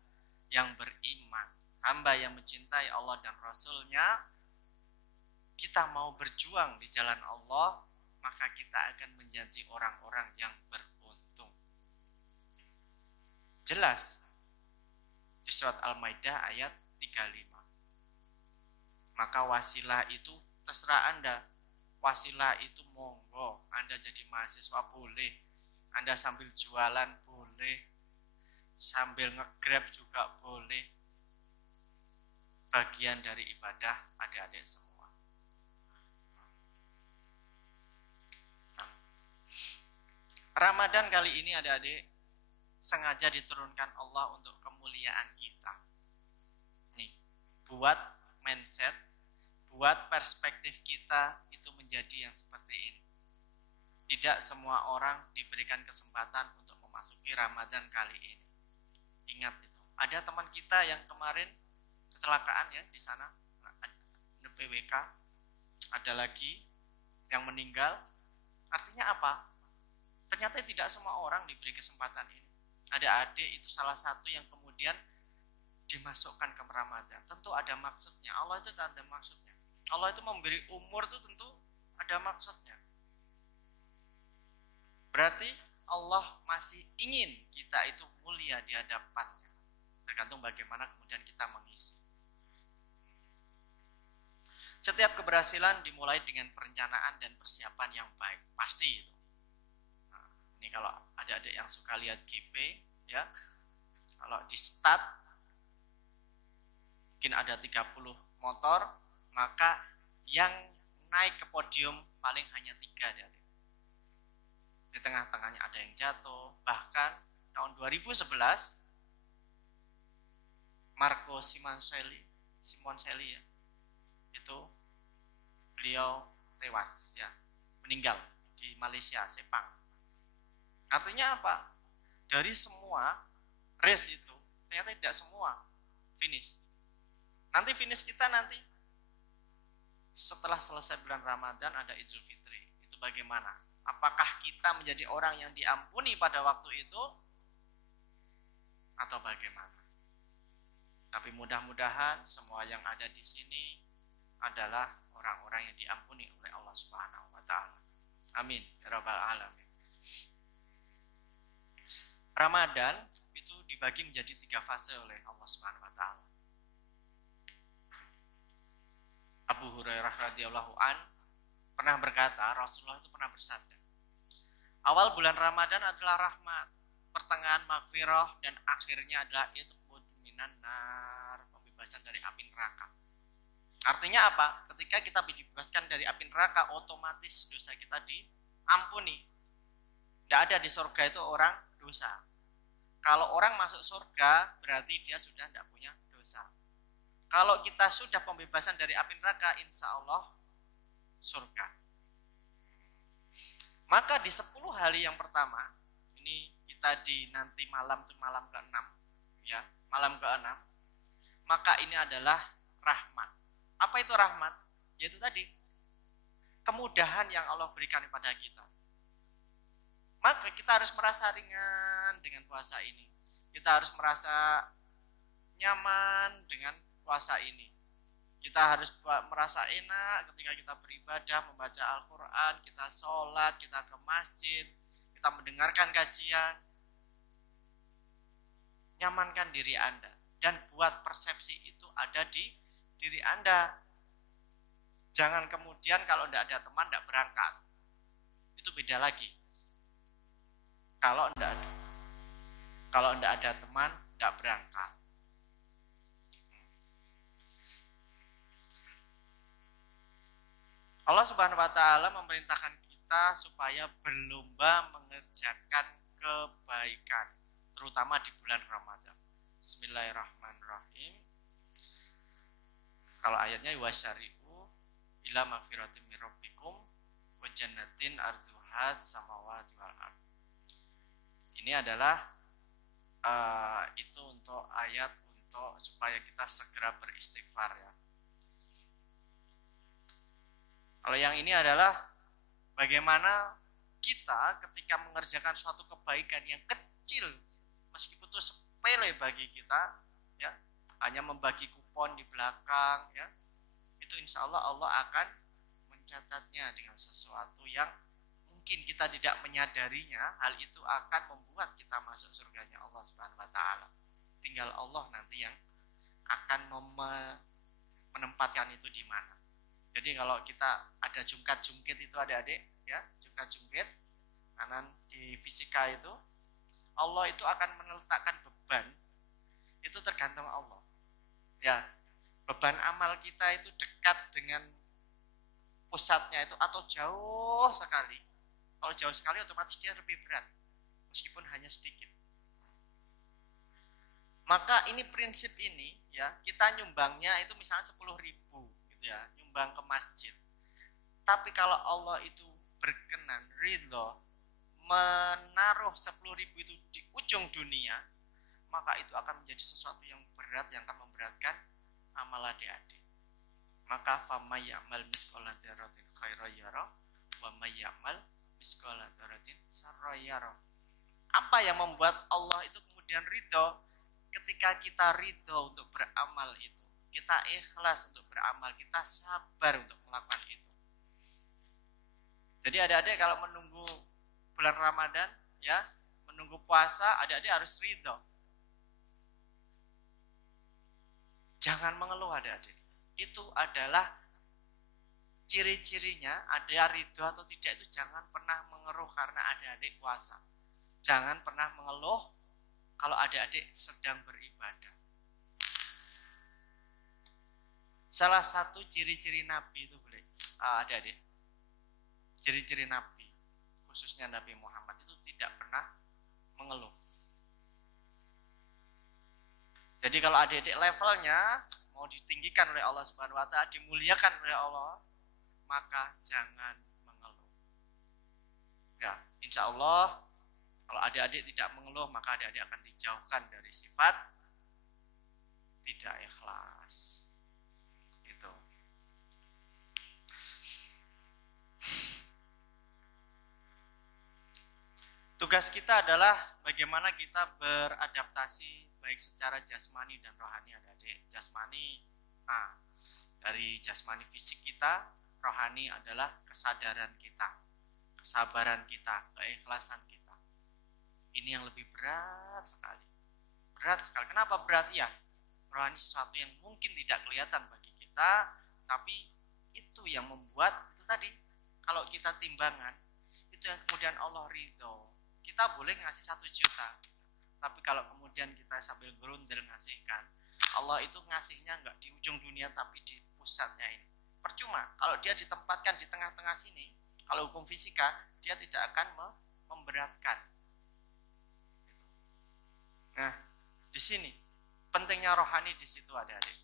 yang beriman, hamba yang mencintai Allah dan Rasul-Nya, kita mau berjuang di jalan Allah, maka kita akan menjadi orang-orang yang beruntung. Jelas di surat Al-Maidah ayat 35. Maka wasilah itu terserah Anda. Wasilah itu monggo, Anda jadi mahasiswa boleh, Anda sambil jualan boleh, sambil nge-grab juga boleh. Bagian dari ibadah adik-adik semua. Nah, Ramadan kali ini adik-adik sengaja diturunkan Allah untuk kemuliaan kita. Nih, buat mindset, buat perspektif kita itu menjadi yang seperti ini. Tidak semua orang diberikan kesempatan untuk memasuki Ramadan kali ini. Ingat itu. Ada teman kita yang kemarin kecelakaan ya di sana, ada PWK, ada lagi yang meninggal. Artinya apa? Ternyata tidak semua orang diberi kesempatan ini. Ada adik itu salah satu yang kemudian dimasukkan ke Ramadan. Tentu ada maksudnya. Allah itu ada maksudnya. Allah itu memberi umur itu tentu ada maksudnya. Berarti Allah masih ingin kita itu mulia di hadapannya. Tergantung bagaimana kemudian kita mengisi. Setiap keberhasilan dimulai dengan perencanaan dan persiapan yang baik. Pasti itu. Nah, ini kalau ada adik yang suka lihat GP, ya, kalau di start mungkin ada 30 motor, maka yang naik ke podium paling hanya 3 adik. Di tengah-tengahnya ada yang jatuh, bahkan tahun 2011 Marco Simoncelli ya, itu beliau tewas ya, meninggal di Malaysia, Sepang. Artinya apa? Dari semua race itu ternyata tidak semua finish. Nanti finish kita nanti setelah selesai bulan Ramadan ada Idul Fitri. Itu bagaimana? Apakah kita menjadi orang yang diampuni pada waktu itu atau bagaimana? Tapi mudah-mudahan semua yang ada di sini adalah orang-orang yang diampuni oleh Allah Subhanahu wa taala. Amin ya rabbal alamin. Ramadan itu dibagi menjadi 3 fase oleh Allah Subhanahu wa taala. Abu Hurairah radhiyallahu an pernah berkata, Rasulullah itu pernah bersabda, awal bulan Ramadan adalah rahmat, pertengahan maghfirah, dan akhirnya adalah itqud minan nar, pembebasan dari api neraka. Artinya apa? Ketika kita dibebaskan dari api neraka, otomatis dosa kita diampuni. Tidak ada di surga itu orang dosa. Kalau orang masuk surga, berarti dia sudah tidak punya dosa. Kalau kita sudah pembebasan dari api neraka, insya Allah surga. Maka di 10 hari yang pertama, ini kita di nanti malam itu malam ke-6, ya, malam ke-6, maka ini adalah rahmat. Apa itu rahmat? Yaitu tadi kemudahan yang Allah berikan kepada kita. Maka kita harus merasa ringan dengan puasa ini. Kita harus merasa nyaman dengan puasa ini. Kita harus merasa enak ketika kita beribadah, membaca Al-Quran, kita sholat, kita ke masjid, kita mendengarkan kajian. Nyamankan diri Anda. Dan buat persepsi itu ada di diri Anda. Jangan kemudian kalau tidak ada teman, tidak berangkat. Itu beda lagi. Kalau tidak ada teman, tidak berangkat. Allah Subhanahu wa taala memerintahkan kita supaya berlomba mengerjakan kebaikan, terutama di bulan Ramadan. Bismillahirrahmanirrahim. Kalau ayatnya wasyari'u ila magfiratin min rabbikum wa jannatin arduha samawati wal ardh. Ini adalah itu untuk ayat untuk supaya kita segera beristighfar ya. Kalau yang ini adalah bagaimana kita ketika mengerjakan suatu kebaikan yang kecil, meskipun itu sepele bagi kita, ya, hanya membagi kupon di belakang, ya, itu insya Allah Allah akan mencatatnya dengan sesuatu yang mungkin kita tidak menyadarinya. Hal itu akan membuat kita masuk surganya Allah Subhanahu wa taala. Tinggal Allah nanti yang akan menempatkan itu di mana. Jadi kalau kita ada jungkat-jungkit itu adik-adik, ya, jungkat-jungkit kanan di fisika itu, Allah itu akan meletakkan beban. Itu tergantung Allah. Ya, beban amal kita itu dekat dengan pusatnya itu atau jauh sekali. Kalau jauh sekali otomatis dia lebih berat, meskipun hanya sedikit. Maka ini prinsip ini, ya, kita nyumbangnya itu misalnya 10.000 gitu ya, nyumbang ke masjid. Tapi kalau Allah itu berkenan, ridho, menaruh 10.000 itu di ujung dunia, maka itu akan menjadi sesuatu yang berat, yang akan memberatkan amal adik-adik. Maka famay ya'mal misqala dzarratin khairan yarah wa may ya'mal misqala dzarratin syarran yarah. Apa yang membuat Allah itu kemudian ridho? Ketika kita ridho untuk beramal itu, kita ikhlas untuk beramal, kita sabar untuk melakukan itu. Jadi adik-adik kalau menunggu bulan Ramadan, ya, menunggu puasa, adik-adik harus ridho. Jangan mengeluh adik-adik. Itu adalah ciri-cirinya, ada ridho atau tidak itu jangan pernah mengeluh karena adik-adik puasa. Jangan pernah mengeluh kalau adik-adik sedang beribadah. Salah satu ciri-ciri Nabi itu boleh, adik-adik, ciri-ciri Nabi, khususnya Nabi Muhammad itu tidak pernah mengeluh. Jadi kalau adik-adik levelnya mau ditinggikan oleh Allah Subhanahu wa taala, dimuliakan oleh Allah, maka jangan mengeluh. Ya, insya Allah kalau adik-adik tidak mengeluh, maka adik-adik akan dijauhkan dari sifat tidak ikhlas. Itu. Tugas kita adalah bagaimana kita beradaptasi baik secara jasmani dan rohani, adik-adik. Jasmani, dari jasmani fisik kita, rohani adalah kesadaran kita, kesabaran kita, keikhlasan kita. Ini yang lebih berat sekali. Berat sekali. Kenapa berat? Ya, rohani sesuatu yang mungkin tidak kelihatan bagi kita, tapi itu yang membuat, itu tadi, kalau kita timbangan, itu yang kemudian Allah ridho. Kita boleh ngasih 1 juta, tapi kalau kemudian kita sambil gerundel ngasihkan, Allah itu ngasihnya nggak di ujung dunia, tapi di pusatnya ini. Percuma, kalau dia ditempatkan di tengah-tengah sini, kalau hukum fisika, dia tidak akan memberatkan. Nah, di sini pentingnya rohani di situ adik-adik.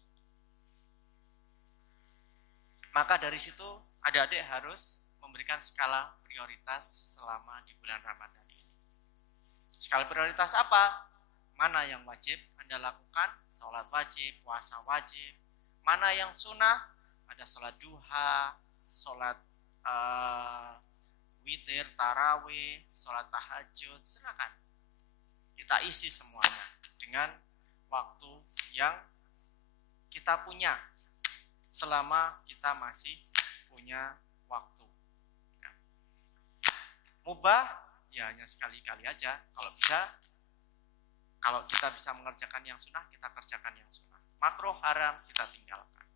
Maka dari situ adik-adik harus memberikan skala prioritas selama di bulan Ramadan ini. Skala prioritas apa? Mana yang wajib Anda lakukan? Sholat wajib, puasa wajib. Mana yang sunnah? Ada sholat duha, sholat witir, tarawih, sholat tahajud. Silakan kita isi semuanya dengan waktu yang kita punya selama kita masih punya waktu. Ya. Mubah ya hanya sekali-kali aja. Kalau bisa, kalau kita bisa mengerjakan yang sunnah, kita kerjakan yang sunnah. Makruh, haram, kita tinggalkan.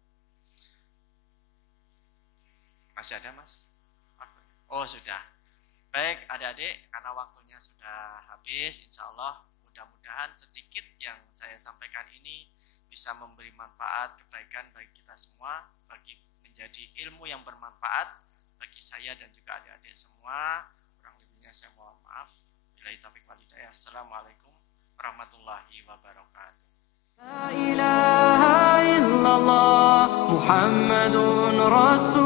Masih ada, Mas? Oh, sudah. Baik, adik-adik, karena waktunya sudah habis, insya Allah mudah-mudahan sedikit yang saya sampaikan ini bisa memberi manfaat, kebaikan bagi kita semua, bagi menjadi ilmu yang bermanfaat bagi saya dan juga adik-adik semua. Kurang lebihnya saya mohon maaf. Billahi taufiq wal hidayah. Assalamualaikum warahmatullahi wabarakatuh. La ilaha illallah Muhammadun Rasul